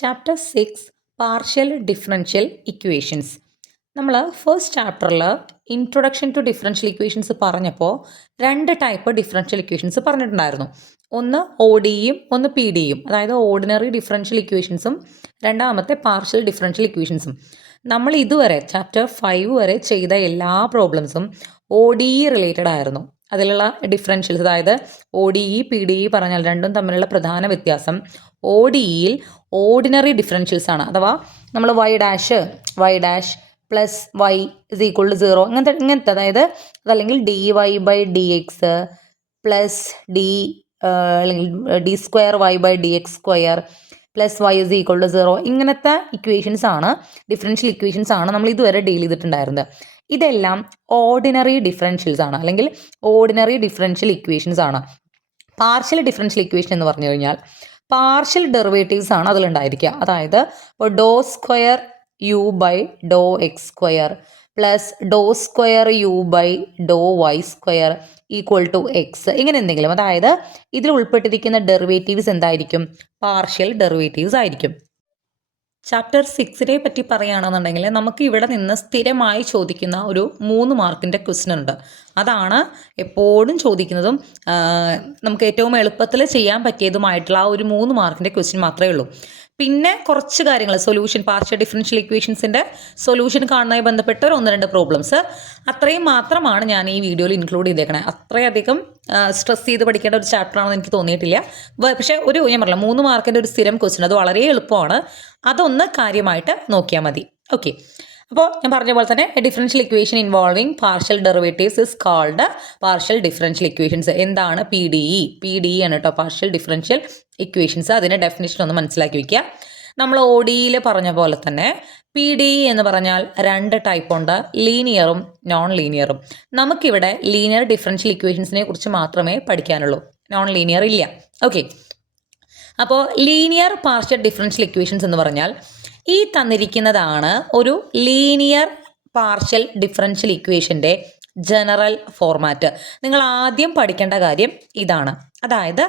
Chapter 6 partial differential equations. നമ്മൾ first ചാപ്റ്ററിൽ introduction to differential equations പറഞ്ഞപ്പോൾ രണ്ട് ടൈപ്പ് ഡിഫറൻഷ്യൽ ഇക്വേഷൻസ് പറഞ്ഞിട്ടുണ്ടായിരുന്നു. ഒന്ന് ഒ ഡിയും ഒന്ന് പി ഡിയും, അതായത് ഓർഡിനറി ഡിഫറൻഷ്യൽ ഇക്വേഷൻസും രണ്ടാമത്തെ പാർഷ്യൽ ഡിഫറൻഷ്യൽ ഇക്വേഷൻസും. നമ്മൾ ഇതുവരെ ചാപ്റ്റർ 5 വരെ ചെയ്ത എല്ലാ പ്രോബ്ലംസും ഒ ഡി ഇ റിലേറ്റഡ് ആയിരുന്നു. അതിലുള്ള ഡിഫറൻഷ്യൽസ്, അതായത് O D E P D E പറഞ്ഞാൽ രണ്ടും തമ്മിലുള്ള പ്രധാന വ്യത്യാസം ഒ ഡി ഇയിൽ ഓർഡിനറി ഡിഫറൻഷ്യൽസ് ആണ്. അഥവാ നമ്മൾ y dash plus y is equal to 0 ഇങ്ങനത്തെ അതായത് അതല്ലെങ്കിൽ d y by d x plus d അല്ലെങ്കിൽ d square y by d x square plus y is equal to 0 ഇങ്ങനത്തെ ഇക്വേഷൻസ് ആണ്, ഡിഫറൻഷ്യൽ ഇക്വേഷൻസ് ആണ് നമ്മൾ ഇതുവരെ ഡീൽ ചെയ്തിട്ടുണ്ടായിരുന്നത്. ഇതെല്ലാം ഓർഡിനറി ഡിഫറൻഷ്യൽസ് ആണ്, അല്ലെങ്കിൽ ഓർഡിനറി ഡിഫറൻഷ്യൽ ഇക്വേഷൻസ് ആണ്. പാർഷ്യൽ ഡിഫറൻഷ്യൽ ഇക്വേഷൻ എന്ന് പറഞ്ഞു കഴിഞ്ഞാൽ പാർഷ്യൽ ഡെറിവേറ്റീവ്സ് ആണ് അതിലുണ്ടായിരിക്കുക. അതായത് ഇപ്പോൾ do square U by Dr X square plus do square U by Dr Y square equal to x, ഇങ്ങനെ എന്തെങ്കിലും. അതായത് ഇതിൽ ഉൾപ്പെട്ടിരിക്കുന്ന ഡെറിവേറ്റീവ്സ് എന്തായിരിക്കും? പാർഷ്യൽ ഡെറിവേറ്റീവ്സ് ആയിരിക്കും. ചാപ്റ്റർ 6 പറ്റി പറയുകയാണെന്നുണ്ടെങ്കിൽ നമുക്ക് ഇവിടെ നിന്ന് സ്ഥിരമായി ചോദിക്കുന്ന ഒരു 3 മാർക്കിൻ്റെ ക്വസ്റ്റ്യൻ ഉണ്ട്. അതാണ് എപ്പോഴും ചോദിക്കുന്നതും നമുക്ക് ഏറ്റവും എളുപ്പത്തിൽ ചെയ്യാൻ പറ്റിയതുമായിട്ടുള്ള ആ ഒരു 3 മാർക്കിൻ്റെ ക്വസ്റ്റ്യൻ മാത്രമേ ഉള്ളൂ. പിന്നെ കുറച്ച് കാര്യങ്ങൾ, സൊല്യൂഷൻ, പാർഷ്യൽ ഡിഫറൻഷ്യൽ ഇക്വേഷൻസിൻ്റെ സൊല്യൂഷൻ കാണുന്നതുമായി ബന്ധപ്പെട്ട ഒരു 1-2 പ്രോബ്ലംസ്, അത്രയും മാത്രമാണ് ഞാൻ ഈ വീഡിയോയിൽ ഇൻക്ലൂഡ് ചെയ്തേക്കണേ. അത്രയധികം സ്ട്രെസ് ചെയ്ത് പഠിക്കേണ്ട ഒരു ചാപ്റ്ററാണെന്ന് എനിക്ക് തോന്നിയിട്ടില്ല. പക്ഷേ ഞാൻ പറഞ്ഞില്ല, 3 മാർക്കിൻ്റെ ഒരു സ്ഥിരം ക്വസ്റ്റ്യൻ, അത് വളരെ എളുപ്പമാണ്. അതൊന്ന് കാര്യമായിട്ട് നോക്കിയാൽ മതി. ഓക്കെ, അപ്പോൾ ഞാൻ പറഞ്ഞ പോലെ തന്നെ differential equation involving partial derivatives is called partial differential equations. എന്താണ് പി ഡി ഇ ആണ് കേട്ടോ, പാർഷ്യൽ ഡിഫറൻഷ്യൽ ഇക്വേഷൻസ്. അതിൻ്റെ ഡെഫിനിഷൻ ഒന്ന് മനസ്സിലാക്കി വയ്ക്കുക. നമ്മൾ ഒ ഡിയിൽ പറഞ്ഞ പോലെ തന്നെ പി ഡി ഇ എന്ന് പറഞ്ഞാൽ 2 ടൈപ്പ് ഉണ്ട്, ലീനിയറും നോൺ ലീനിയറും. നമുക്കിവിടെ ലീനിയർ ഡിഫറൻഷ്യൽ ഇക്വേഷൻസിനെ കുറിച്ച് മാത്രമേ പഠിക്കാനുള്ളൂ, നോൺ ലീനിയർ ഇല്ല. ഓക്കെ, അപ്പോൾ ലീനിയർ പാർഷ്യൽ ഡിഫറൻഷ്യൽ ഇക്വേഷൻസ് എന്ന് പറഞ്ഞാൽ ഈ തന്നിരിക്കുന്നതാണ് ഒരു ലീനിയർ പാർഷ്യൽ ഡിഫറൻഷ്യൽ ഇക്വേഷൻ്റെ ജനറൽ ഫോർമാറ്റ്. നിങ്ങൾ ആദ്യം പഠിക്കേണ്ട കാര്യം ഇതാണ്, അതായത്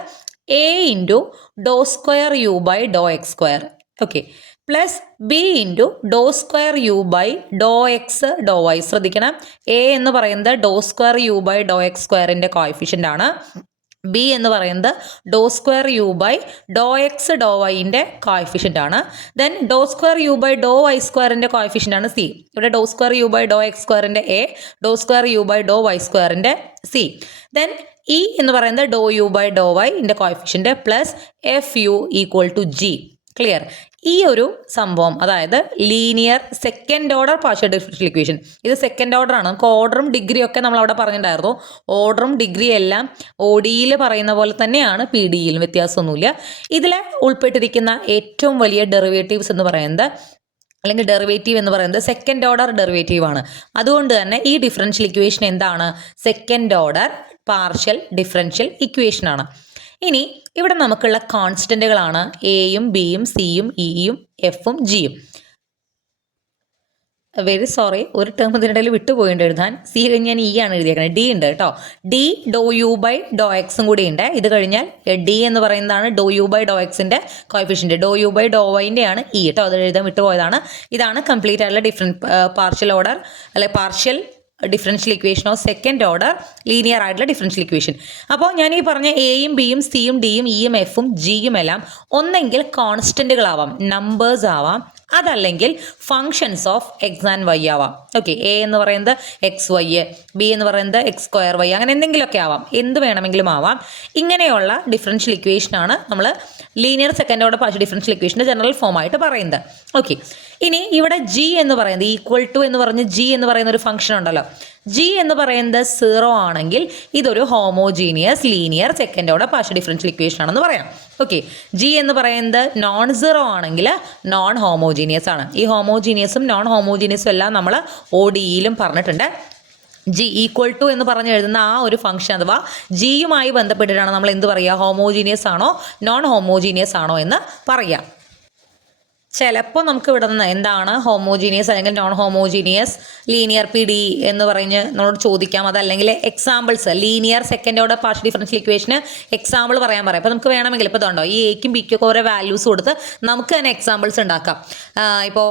a into Dr square U by Dr X square, okay, plus b into Dr square U by Dr X Dr y. ശ്രദ്ധിക്കണം, എ എന്ന് പറയുന്നത് do square U by Dr x സ്ക്വയറിൻ്റെ കോഎഫിഷ്യൻ്റ് ആണ്. ബി എന്ന് പറയുന്നത് do square U by Dr X do വൈൻ്റെ coefficient ആണ്. Then do square U by Dr y സ്ക്വയറിൻ്റെ കോഎഫിഷ്യൻ്റ് ആണ് സി. ഇവിടെ do square U by Dr x സ്ക്വയറിൻ്റെ a, do square U by Dr y സ്ക്വയറിൻ്റെ c. Then e എന്ന് പറയുന്നത് do U by do വൈൻ്റെ coefficient plus f u equal to g. Clear? ഈ ഒരു സംഭവം, അതായത് linear second order partial differential equation, ഇത് സെക്കൻഡ് ഓർഡർ ആണ്. നമുക്ക് ഓർഡറും ഡിഗ്രിയും ഒക്കെ നമ്മൾ അവിടെ പറഞ്ഞിട്ടുണ്ടായിരുന്നു. ഓർഡറും ഡിഗ്രിയും എല്ലാം ഒ ഡിയിൽ പറയുന്ന പോലെ തന്നെയാണ് പി ഡിയിലും, വ്യത്യാസമൊന്നുമില്ല. ഇതിൽ ഉൾപ്പെട്ടിരിക്കുന്ന ഏറ്റവും വലിയ ഡെറിവേറ്റീവ്സ് എന്ന് പറയുന്നത്, അല്ലെങ്കിൽ ഡെറിവേറ്റീവ് എന്ന് പറയുന്നത് സെക്കൻഡ് ഓർഡർ ഡെറിവേറ്റീവ് ആണ്. അതുകൊണ്ട് തന്നെ ഈ ഡിഫറൻഷ്യൽ ഇക്വേഷൻ എന്താണ്? Second order partial differential equation ആണ്. ഇനി ഇവിടെ നമുക്കുള്ള കോൺസ്റ്റന്റുകളാണ് എയും ബിയും സിയും ഇയും എഫും ജിയും. വെരി സോറി, ഒരു ടേം ഇതിനിടയിൽ വിട്ടുപോയിട്ട് എഴുതാൻ. സി കഴിഞ്ഞാൽ ഇ ആണ് എഴുതിയേക്കുന്നത്, ഡി ഉണ്ട് കേട്ടോ. ഡി ഡോ യു ബൈ ഡോ എക്സും കൂടി ഉണ്ട്. ഇത് കഴിഞ്ഞാൽ ഡി എന്ന് പറയുന്നതാണ് ഡോ യു ബൈ ഡോ എക്സിൻ്റെ coefficient, Dr U by do വൈൻ്റെ ആണ് ഇ കേട്ടോ. അത് എഴുതാൻ വിട്ടുപോയതാണ്. ഇതാണ് കംപ്ലീറ്റ് ആയിട്ടുള്ള പാർഷ്യൽ ഓർഡർ അല്ലെ partial differential equation of second order linear ആയിട്ടുള്ള ഡിഫറൻഷ്യൽ ഇക്വേഷൻ. അപ്പോൾ ഞാൻ ഈ പറഞ്ഞ എയും ബിയും സിയും ഡിയും ഇയും എഫും ജിയും എല്ലാം ഒന്നെങ്കിൽ കോൺസ്റ്റന്റുകളാവാം, നമ്പേഴ്സ് ആവാം, അതല്ലെങ്കിൽ functions of X and Y ആവാം. ഓക്കെ, എ എന്ന് പറയുന്നത് എക്സ് വൈ, ബി എന്ന് പറയുന്നത് എക്സ് സ്ക്വയർ വൈ, അങ്ങനെ എന്തെങ്കിലുമൊക്കെ ആവാം, എന്ത് വേണമെങ്കിലും ആവാം. ഇങ്ങനെയുള്ള ഡിഫറൻഷ്യൽ ഇക്വേഷനാണ് നമ്മൾ linear second order partial differential ഇക്വേഷൻ്റെ ജനറൽ ഫോം ആയിട്ട് പറയുന്നത്. ഓക്കെ, ഇനി ഇവിടെ ജി എന്ന് പറയുന്നത് ഈക്വൽ ടു എന്ന് പറഞ്ഞ് ജി എന്ന് പറയുന്ന ഒരു ഫംഗ്ഷൻ ഉണ്ടല്ലോ. ജി എന്ന് പറയുന്നത് 0 ആണെങ്കിൽ ഇതൊരു homogeneous linear second order partial differential equation ആണെന്ന് പറയാം. ഓക്കെ, ജി എന്ന് പറയുന്നത് നോൺ 0 ആണെങ്കിൽ നോൺ ഹോമോജീനിയസ് ആണ്. ഈ ഹോമോജീനിയസും നോൺ ഹോമോജീനിയസും എല്ലാം നമ്മൾ ഒ ഡിയിലും പറഞ്ഞിട്ടുണ്ട്. ജി ഈക്വൽ ടു എന്ന് പറഞ്ഞ് എഴുതുന്ന ആ ഒരു ഫംഗ്ഷൻ അഥവാ ജിയുമായി ബന്ധപ്പെട്ടിട്ടാണ് നമ്മൾ എന്ത് പറയുക? ഹോമോജീനിയസ് ആണോ നോൺ ഹോമോജീനിയസ് ആണോ എന്ന് പറയാം. ചിലപ്പോൾ നമുക്ക് ഇവിടെ നിന്ന് എന്താണ് ഹോമോജീനിയസ് അല്ലെങ്കിൽ non homogeneous linear P D എന്ന് പറഞ്ഞ് നമ്മളോട് ചോദിക്കാം. അതല്ലെങ്കിൽ examples linear second order partial differential ഇക്വേഷന് എക്സാമ്പിൾ പറയാം. അപ്പോൾ നമുക്ക് വേണമെങ്കിൽ ഇപ്പോൾ ഇതുണ്ടോ ഈ എക്കും ബിക്കും ഒക്കെ ഓരോ വാല്യൂസ് കൊടുത്ത് നമുക്ക് തന്നെ എക്സാമ്പിൾസ് ഉണ്ടാക്കാം. ഇപ്പോൾ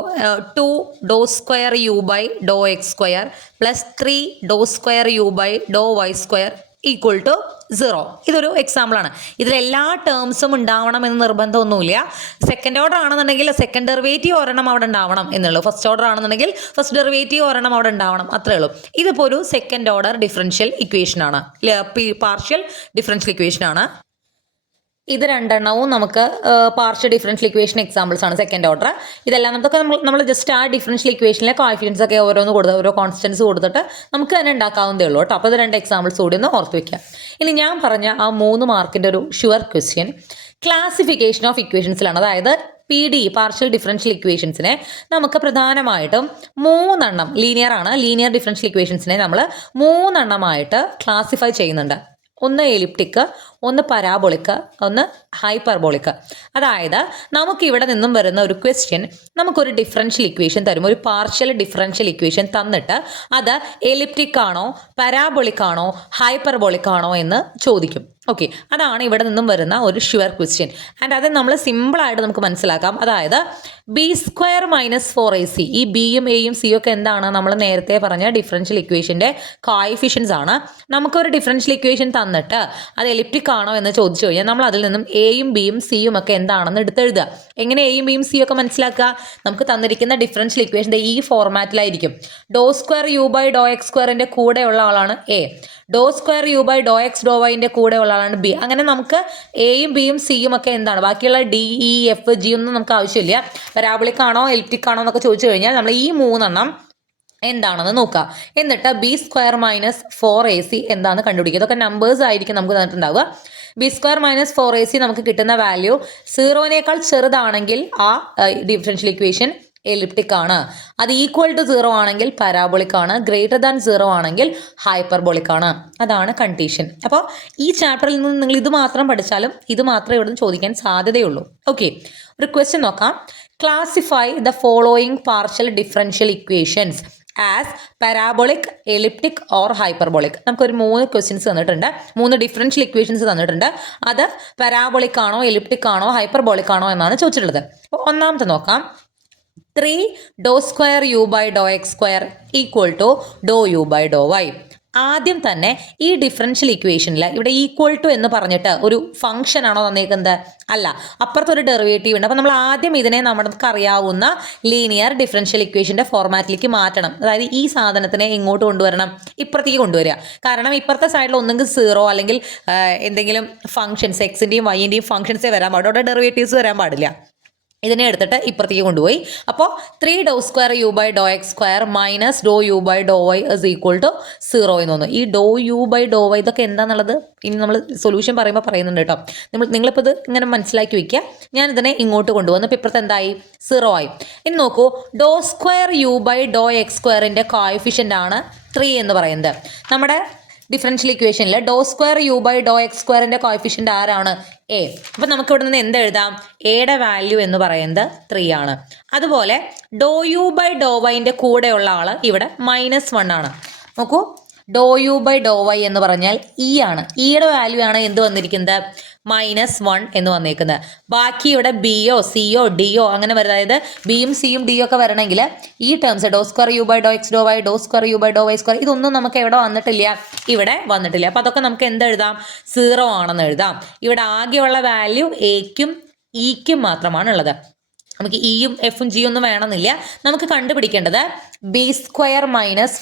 2 do square U by Dr X square plus 3 do square U by Dr Y square equal to 0. ഇതൊരു എക്സാമ്പിളാണ്. ഇതിലെല്ലാ ടേംസും ഉണ്ടാവണം എന്ന് നിർബന്ധമൊന്നുമില്ല. സെക്കൻഡ് ഓർഡർ ആണെന്നുണ്ടെങ്കിൽ സെക്കൻഡ് ഡെറിവേറ്റീവ് ഒരെണ്ണം അവിടെ ഉണ്ടാവണം എന്നുള്ളൂ. ഫസ്റ്റ് ഓർഡർ ആണെന്നുണ്ടെങ്കിൽ ഫസ്റ്റ് ഡെറിവേറ്റീവ് ഒരെണ്ണം അവിടെ ഉണ്ടാവണം, അത്രേ ഉള്ളൂ. ഇതിപ്പോൾ ഒരു സെക്കൻഡ് ഓർഡർ ഡിഫറൻഷ്യൽ ഇക്വേഷനാണ്, പാർഷ്യൽ ഡിഫറൻഷ്യൽ ഇക്വേഷനാണ്. ഇത് രണ്ടെണ്ണവും നമുക്ക് പാർഷ്യൽ ഡിഫറൻഷ്യൽ ഇക്വേഷൻ എക്സാമ്പിൾസ് ആണ്, സെക്കൻഡ് ഓർഡർ. ഇതെല്ലാം നമുക്ക് നമ്മൾ ജസ്റ്റ് ആ ഡിഫറൻഷ്യൽ ഇക്വേഷനിലെ കോഎഫിഷ്യൻസ് ഒക്കെ ഓരോന്ന് കൊടുത്ത് ഓരോ കോൺസ്റ്റൻസ് കൊടുത്തിട്ട് നമുക്ക് തന്നെ ഉണ്ടാക്കാവുന്നതേ ഉള്ളൂ കേട്ടോ. അപ്പോൾ ഇത് 2 എക്സാമ്പിൾസ് കൂടി ഒന്ന് ഓർത്ത് വയ്ക്കാം. ഇനി ഞാൻ പറഞ്ഞ ആ 3 മാർക്കിൻ്റെ ഒരു ഷുവർ ക്വസ്റ്റ്യൻ ക്ലാസിഫിക്കേഷൻ ഓഫ് ഇക്വേഷൻസിലാണ്. അതായത് PD പാർഷ്യൽ ഡിഫറൻഷ്യൽ ഇക്വേഷൻസിനെ നമുക്ക് പ്രധാനമായിട്ടും 3 എണ്ണം ലീനിയർ ഡിഫറൻഷ്യൽ ഇക്വേഷൻസിനെ നമ്മൾ 3 എണ്ണമായിട്ട് ക്ലാസിഫൈ ചെയ്യുന്നുണ്ട്. ഒന്ന് എലിപ്റ്റിക്, ഒന്ന് പരാബോളിക്, ഒന്ന് ഹൈപ്പർബോളിക്. അതായത് നമുക്കിവിടെ നിന്നും വരുന്ന ഒരു ക്വസ്റ്റ്യൻ നമുക്കൊരു ഡിഫറൻഷ്യൽ ഇക്വേഷൻ തരും, ഒരു പാർഷ്യൽ ഡിഫറൻഷ്യൽ ഇക്വേഷൻ തന്നിട്ട് അത് എലിപ്റ്റിക് ആണോ പരാബോളിക് ആണോ ഹൈപ്പർബോളിക് ആണോ എന്ന് ചോദിക്കും. ഓക്കെ, അതാണ് ഇവിടെ നിന്നും വരുന്ന ഒരു ഷുവർ ക്വസ്റ്റ്യൻ. ആൻഡ് അത് നമ്മൾ സിമ്പിളായിട്ട് നമുക്ക് മനസ്സിലാക്കാം. അതായത് B² - 4AC, ഈ ബിയും എയും സിയും ഒക്കെ എന്താണ്, നമ്മൾ നേരത്തെ പറഞ്ഞ ഡിഫറൻഷ്യൽ ഇക്വേഷൻ്റെ കോഎഫിഷ്യൻസ് ആണ്. നമുക്കൊരു ഡിഫറൻഷ്യൽ ഇക്വേഷൻ തന്നിട്ട് അത് എലിപ്റ്റിക് ആണോ എന്ന് ചോദിച്ചു കഴിഞ്ഞാൽ നമ്മൾ അതിൽ നിന്നും എയും ബിയും സിയും ഒക്കെ എന്താണെന്ന് എടുത്തെഴുതുക. എങ്ങനെ എയും ബിയും സിയും ഒക്കെ മനസ്സിലാക്കുക? നമുക്ക് തന്നിരിക്കുന്ന ഡിഫറൻഷ്യൽ ഇക്വേഷൻ്റെ ഈ ഫോർമാറ്റിലായിരിക്കും. Do square U by Dr x സ്ക്വയറിൻ്റെ കൂടെയുള്ള ആളാണ് a, do square U by Dr X do വൈൻ്റെ കൂടെയുള്ള ആളാണ് ബി. അങ്ങനെ നമുക്ക് എയും ബിയും സിയും ഒക്കെ എന്താണ്, ബാക്കിയുള്ള ഡി ഇ എഫ് ജി ഒന്നും നമുക്ക് ആവശ്യമില്ല. പരാബോളിക് ആണോ എലിപ്റ്റിക് ആണോ എന്നൊക്കെ ചോദിച്ചു കഴിഞ്ഞാൽ നമ്മൾ ഈ 3 എണ്ണം എന്താണെന്ന് നോക്കുക. എന്നിട്ട് B² - 4AC എന്താണെന്ന് കണ്ടുപിടിക്കുക. ഇതൊക്കെ നമ്പേഴ്സ് ആയിരിക്കും നമുക്ക് തന്നിട്ടുണ്ടാവുക. B² - 4AC നമുക്ക് കിട്ടുന്ന വാല്യൂ 0നേക്കാൾ ചെറുതാണെങ്കിൽ ആ ഡിഫറൻഷ്യൽ ഇക്വേഷൻ എലിപ്റ്റിക് ആണ്. അത് ഈക്വൽ ടു 0 ആണെങ്കിൽ പരാബോളിക് ആണ്. ഗ്രേറ്റർ ദാൻ 0 ആണെങ്കിൽ ഹൈപ്പർബോളിക് ആണ്. അതാണ് കണ്ടീഷൻ. അപ്പോൾ ഈ ചാപ്റ്ററിൽ നിന്ന് നിങ്ങൾ ഇത് മാത്രം പഠിച്ചാലും ഇത് മാത്രമേ ഇവിടുന്ന് ചോദിക്കാൻ സാധ്യതയുള്ളൂ. ഓക്കെ, ഒരു ക്വസ്റ്റ്യൻ നോക്കാം. Classify the following partial differential equations as parabolic, elliptic or hyperbolic. നമുക്കൊരു 3 ക്വസ്റ്റ്യൻസ് തന്നിട്ടുണ്ട്, 3 ഡിഫറൻഷ്യൽ ഇക്വേഷൻസ് തന്നിട്ടുണ്ട്. അത് പാരാബോളിക് ആണോ എലിപ്റ്റിക് ആണോ ഹൈപ്പർബോളിക് ആണോ എന്നാണ് ചോദിച്ചിട്ടുള്ളത്. അപ്പോൾ ഒന്നാമത്തെ നോക്കാം. 3 do square U by Dr X square equal to Dr U by Dr y. ആദ്യം തന്നെ ഈ ഡിഫറൻഷ്യൽ ഇക്വേഷനിൽ ഇവിടെ ഈക്വൽ ടു എന്ന് പറഞ്ഞിട്ട് ഒരു ഫംഗ്ഷൻ ആണോ തന്നേക്കുന്നത്? അല്ല, അപ്പുറത്തൊരു ഡെറിവേറ്റീവ് ഉണ്ട്. അപ്പോൾ നമ്മൾ ആദ്യം ഇതിനെ നമുക്ക് അറിയാവുന്ന ലീനിയർ ഡിഫറൻഷ്യൽ ഇക്വേഷൻ്റെ ഫോർമാറ്റിലേക്ക് മാറ്റണം. അതായത് ഈ സാധനത്തിനെ ഇങ്ങോട്ട് കൊണ്ടുവരണം, ഇപ്പുറത്തേക്ക് കൊണ്ടുവരിക. കാരണം ഇപ്പുറത്തെ സൈഡിൽ ഒന്നെങ്കിൽ 0 അല്ലെങ്കിൽ എന്തെങ്കിലും ഫംഗ്ഷൻസ് എക്സിൻ്റെയും വൈൻ്റെയും ഫംഗ്ഷൻസേ വരാൻ പാടുള്ളൂ, അവിടെ ഡെറിവേറ്റീവ്സ് വരാൻ പാടില്ല. ഇതിനെ എടുത്തിട്ട് ഇപ്പുറത്തേക്ക് കൊണ്ടുപോയി. അപ്പോൾ 3 do square U by Dr X square minus do U by Dr y is equal to 0 എന്ന് തോന്നുന്നു. ഈ do U by Dr y ഇതൊക്കെ എന്താണെന്നുള്ളത് ഇനി നമ്മൾ സൊല്യൂഷൻ പറയുമ്പോൾ പറയുന്നുണ്ട് കേട്ടോ. നിങ്ങളിപ്പോൾ ഇത് ഇങ്ങനെ മനസ്സിലാക്കി വയ്ക്കുക. ഞാനിതിനെ ഇങ്ങോട്ട് കൊണ്ടുവന്നു. ഇപ്പോൾ ഇപ്പുറത്ത് എന്തായി? 0 ആയി. ഇനി നോക്കൂ, do square U by Dr x സ്ക്വയറിൻ്റെ കോഎഫിഷ്യൻ്റ് ആണ് 3 എന്ന് പറയുന്നത്. നമ്മുടെ ഡിഫറൻഷ്യൽ ഇക്വേഷനിൽ do square U by Dr x സ്ക്വയറിൻ്റെ കോഎഫിഷ്യൻ്റ് ആരാണ്? എ. അപ്പോൾ നമുക്ക് ഇവിടെ നിന്ന് എന്തെഴുതാം? എയുടെ വാല്യൂ എന്ന് പറയുന്നത് 3 ആണ്. അതുപോലെ ഡോ യു ബൈ ഡോ വൈൻ്റെ കൂടെയുള്ള ആൾ ഇവിടെ -1 ആണ്. നോക്കൂ, ഡോ യു ബൈ ഡോ വൈ എന്ന് പറഞ്ഞാൽ ഇ ആണ്. ഇയുടെ വാല്യൂ ആണ് എന്ത് വന്നിരിക്കുന്നത്? -1 എന്ന് വന്നേക്കുന്നത്. ബാക്കി ഇവിടെ ബിയോ സിയോ ഡിയോ അങ്ങനെ വരും. അതായത് ബിയും സിയും ഡിയോ ഒക്കെ വരണമെങ്കിൽ ഈ terms doe square U by Dr X Dr Y, doe square U by Dr Y square, ഇതൊന്നും നമുക്ക് എവിടെ വന്നിട്ടില്ല, ഇവിടെ വന്നിട്ടില്ല. അപ്പോൾ അതൊക്കെ നമുക്ക് എന്തെഴുതാം? 0 ആണെന്ന് എഴുതാം. ഇവിടെ ആകെയുള്ള വാല്യൂ എക്കും ഇക്കും മാത്രമാണ് ഉള്ളത്. നമുക്ക് ഇയും എഫും ജി ഒന്നും വേണമെന്നില്ല. നമുക്ക് കണ്ടുപിടിക്കേണ്ടത് B² -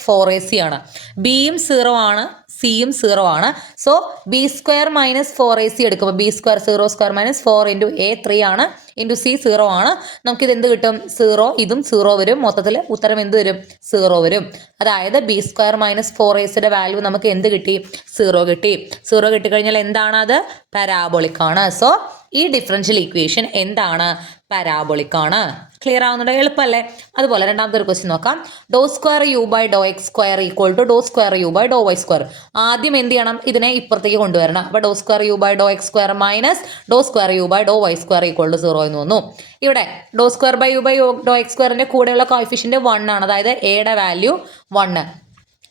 4AC ആണ്. ബിയും 0 ആണ്, സിയും 0 ആണ്. സോ B² - 4AC എടുക്കുമ്പോൾ B² 0² - 4 ഇൻറ്റു എ 3 ആണ്, ഇൻറ്റു സി 0 ആണ്. നമുക്കിത് എന്ത് കിട്ടും? 0, ഇതും 0 വരും. മൊത്തത്തിൽ ഉത്തരം എന്ത് വരും? 0 വരും. അതായത് B² - 4ACയുടെ വാല്യൂ നമുക്ക് എന്ത് കിട്ടി? 0 കിട്ടി. 0 കിട്ടിക്കഴിഞ്ഞാൽ എന്താണ് അത്? പാരാബോളിക് ആണ്. സോ ഈ ഡിഫറൻഷ്യൽ ഇക്വേഷൻ എന്താണ്? പാരാബോളിക് ആണ്. ക്ലിയർ ആവുന്നുണ്ട്, എളുപ്പമല്ലേ? അതുപോലെ രണ്ടാമത്തെ ഒരു ക്വസ്റ്റ്യൻ നോക്കാം. Do square U by Dr X square equal to do square U by Dr Y square. ആദ്യം എന്ത് ചെയ്യണം? ഇതിനെ ഇപ്പുറത്തേക്ക് കൊണ്ടുവരണം. അപ്പോൾ do square U by Dr X square minus do square U by Dr Y square equal to 0 എന്ന് വന്നു. ഇവിടെ do square by u by Dr x സ്ക്വയറിന്റെ കൂടെയുള്ള കോഎഫിഷ്യന്റ് 1 ആണ്, അതായത് എയുടെ value 1.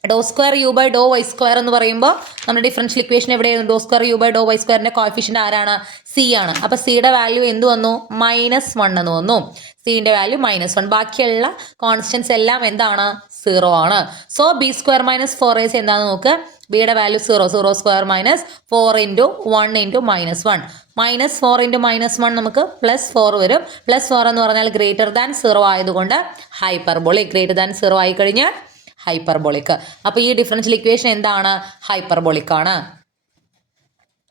Do square U by Dr Y square എന്ന് പറയുമ്പോൾ നമ്മുടെ ഡിഫറൻഷ്യൽ ഇക്വേഷൻ എവിടെയാണ്? Do square U by Dr y സ്ക്വയറിന്റെ കോഎഫിഷ്യന്റ് ആരാണ്? സി ആണ്. അപ്പോൾ സിയുടെ വാല്യൂ എന്ത് വന്നു? -1 എന്ന് വന്നു. സിന്റെ വാല്യൂ -1. ബാക്കിയുള്ള കോൺസ്റ്റൻസ് എല്ലാം എന്താണ്? 0 ആണ്. So B square minus 4ac എന്താണെന്ന് നോക്ക്. ബിയുടെ value 0 square minus 4 into 1 into -1. -4 into -1 നമുക്ക് +4 വരും. +4 എന്ന് പറഞ്ഞാൽ ഗ്രേറ്റർ ദാൻ 0 ആയതുകൊണ്ട് ഹൈപ്പർബോളിക്. ഗ്രേറ്റർ ദാൻ 0 ആയി കഴിഞ്ഞാൽ ഹൈപ്പർബോളിക്. അപ്പോൾ ഈ ഡിഫറൻഷ്യൽ ഇക്വേഷൻ എന്താണ്? ഹൈപ്പർബോളിക് ആണ്.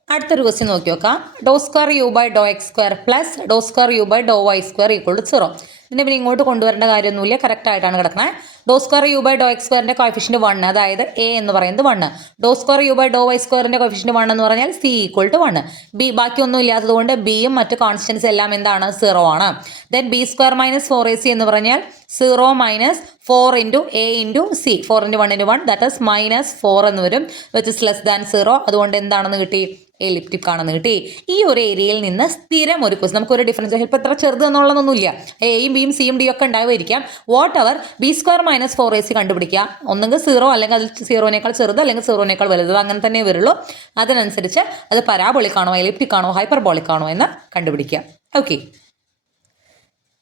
അടുത്തൊരു ക്വസ്റ്റ്യൻ നോക്കി നോക്കാം. Do square U by Dr X square plus do square U by Dr Y square equal to 0. ഇതിനെ പിന്നെ ഇങ്ങോട്ട് കൊണ്ടുവരേണ്ട കാര്യമൊന്നുമില്ല, കറക്റ്റ് ആയിട്ടാണ് കിടക്കുന്നത്. Do square U by Dr x സ്ക്വയറിന്റെ കോഎഫിഷ്യന്റ് 1, അതായത് എ എന്ന് പറയുന്നത് 1. Do square U by Dr y സ്ക്വയറിന്റെ കോഎഫിഷ്യന്റ് 1 എന്ന് പറഞ്ഞാൽ സി ഈക്വൾ ടു 1. ബി ബാക്കിയൊന്നും ഇല്ലാത്തത് കൊണ്ട് ബിയും മറ്റ് കോൺസ്റ്റൻസ് എല്ലാം എന്താണ്? 0 ആണ്. Then B square minus 4ac എന്ന് പറഞ്ഞാൽ 0 minus 4 into A into C. 4 into 1 into 1 that is -4 എന്ന് വരും, വിച്ച് ഇസ് ലെസ് ദാൻ 0. അതുകൊണ്ട് എന്താണെന്ന് കിട്ടി? എലിപ്റ്റിക് ആണെന്ന് കിട്ടി. ഈ ഒരു ഏരിയയിൽ നിന്ന് സ്ഥിരം ഒരു ക്വസ്റ്റ്യൻ, നമുക്കൊരു ഡിഫറൻസ് ഇപ്പോൾ എത്ര ചെറുത് എന്നുള്ളതൊന്നുമില്ല. എയും ബിയും സിയും ഡി ഒക്കെ ഉണ്ടാവുമായിരിക്കാം. Whatever b square minus 4ac കണ്ടുപിടിക്കുക. ഒന്നെങ്കിൽ 0 അല്ലെങ്കിൽ അതിൽ 0നേക്കാൾ ചെറുത് അല്ലെങ്കിൽ 0നേക്കാൾ വലുത്, അങ്ങനെ തന്നെ വരുള്ളൂ. അതിനനുസരിച്ച് അത് പരാബോളിക് ആണോ എലിപ്റ്റിക് ആണോ ഹൈപ്പർബോളിക് ആണോ എന്ന് കണ്ടുപിടിക്കുക. ഓക്കെ,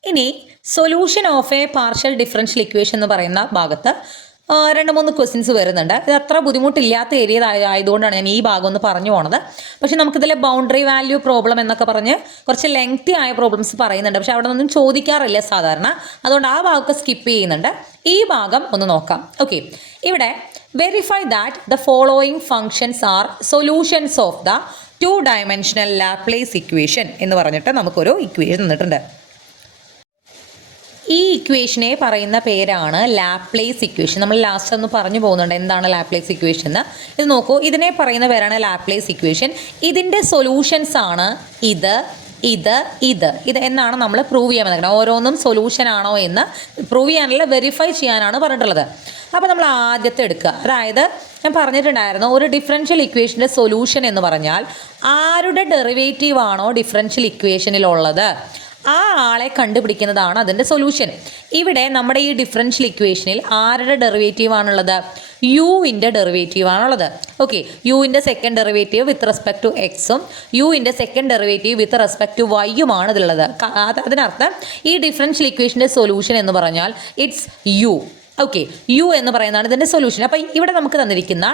ഇനി solution of A partial differential equation എന്ന് പറയുന്ന ഭാഗത്ത് 2-3 ക്വസ്റ്റ്യൻസ് വരുന്നുണ്ട്. ഇത് അത്ര ബുദ്ധിമുട്ടില്ലാത്ത ഏരിയ ആയതുകൊണ്ടാണ് ഞാൻ ഈ ഭാഗം ഒന്ന് പറഞ്ഞു പോണത്. പക്ഷേ നമുക്കിതിലെ ബൗണ്ടറി വാല്യൂ പ്രോബ്ലം എന്നൊക്കെ പറഞ്ഞ് കുറച്ച് ലെങ്തി ആയ പ്രോബ്ലംസ് പറയുന്നുണ്ട്. പക്ഷേ അവിടെ നിന്നും ചോദിക്കാറില്ല സാധാരണ, അതുകൊണ്ട് ആ ഭാഗമൊക്കെ സ്കിപ്പ് ചെയ്യുന്നുണ്ട്. ഈ ഭാഗം ഒന്ന് നോക്കാം. ഓക്കെ, ഇവിടെ verify that the following functions are solutions of the 2-dimensional Laplace equation എന്ന് പറഞ്ഞിട്ട് നമുക്കൊരു ഇക്വേഷൻ തന്നിട്ടുണ്ട്. ഈ ഇക്വേഷനെ പറയുന്ന പേരാണ് ലാപ്ലേസ് ഇക്വേഷൻ. നമ്മൾ ലാസ്റ്റ് ഒന്ന് പറഞ്ഞു പോകുന്നുണ്ട് എന്താണ് ലാപ്ലേസ് ഇക്വേഷൻ എന്ന്. ഇത് നോക്കൂ, ഇതിനെ പറയുന്ന പേരാണ് ലാപ്ലേസ് ഇക്വേഷൻ. ഇതിൻ്റെ സൊല്യൂഷൻസ് ആണ് ഇത് എന്നാണ് നമ്മൾ പ്രൂവ് ചെയ്യാൻ പറ്റുന്നത്. ഓരോന്നും സൊല്യൂഷൻ ആണോ എന്ന് പ്രൂവ് ചെയ്യാനല്ല, വെരിഫൈ ചെയ്യാനാണ് പറഞ്ഞിട്ടുള്ളത്. അപ്പോൾ നമ്മൾ ആദ്യത്തെ എടുക്കുക. അതായത് ഞാൻ പറഞ്ഞിട്ടുണ്ടായിരുന്നു, ഒരു ഡിഫറൻഷ്യൽ ഇക്വേഷൻ്റെ സൊല്യൂഷൻ എന്ന് പറഞ്ഞാൽ ആരുടെ ഡെറിവേറ്റീവ് ആണോ ഡിഫറൻഷ്യൽ ഇക്വേഷനിലുള്ളത് ആ ആളെ കണ്ടുപിടിക്കുന്നതാണ് അതിൻ്റെ സൊല്യൂഷൻ. ഇവിടെ നമ്മുടെ ഈ ഡിഫറൻഷ്യൽ ഇക്വേഷനിൽ ആരുടെ ഡെറിവേറ്റീവ് ആണുള്ളത്? യുവിൻ്റെ ഡെറിവേറ്റീവ് ആണുള്ളത്. ഓക്കെ, യുവിൻ്റെ second derivative with respect to എക്സും യുവിൻ്റെ second derivative with respect to വൈയുമാണ് ഇതിലുള്ളത്. അതിനർത്ഥം ഈ ഡിഫറൻഷ്യൽ ഇക്വേഷൻ്റെ സൊല്യൂഷൻ എന്ന് പറഞ്ഞാൽ ഇറ്റ്സ് യു. ഓക്കെ, യു എന്ന് പറയുന്നതാണ് ഇതിൻ്റെ സൊല്യൂഷൻ. അപ്പോൾ ഇവിടെ നമുക്ക് തന്നിരിക്കുന്ന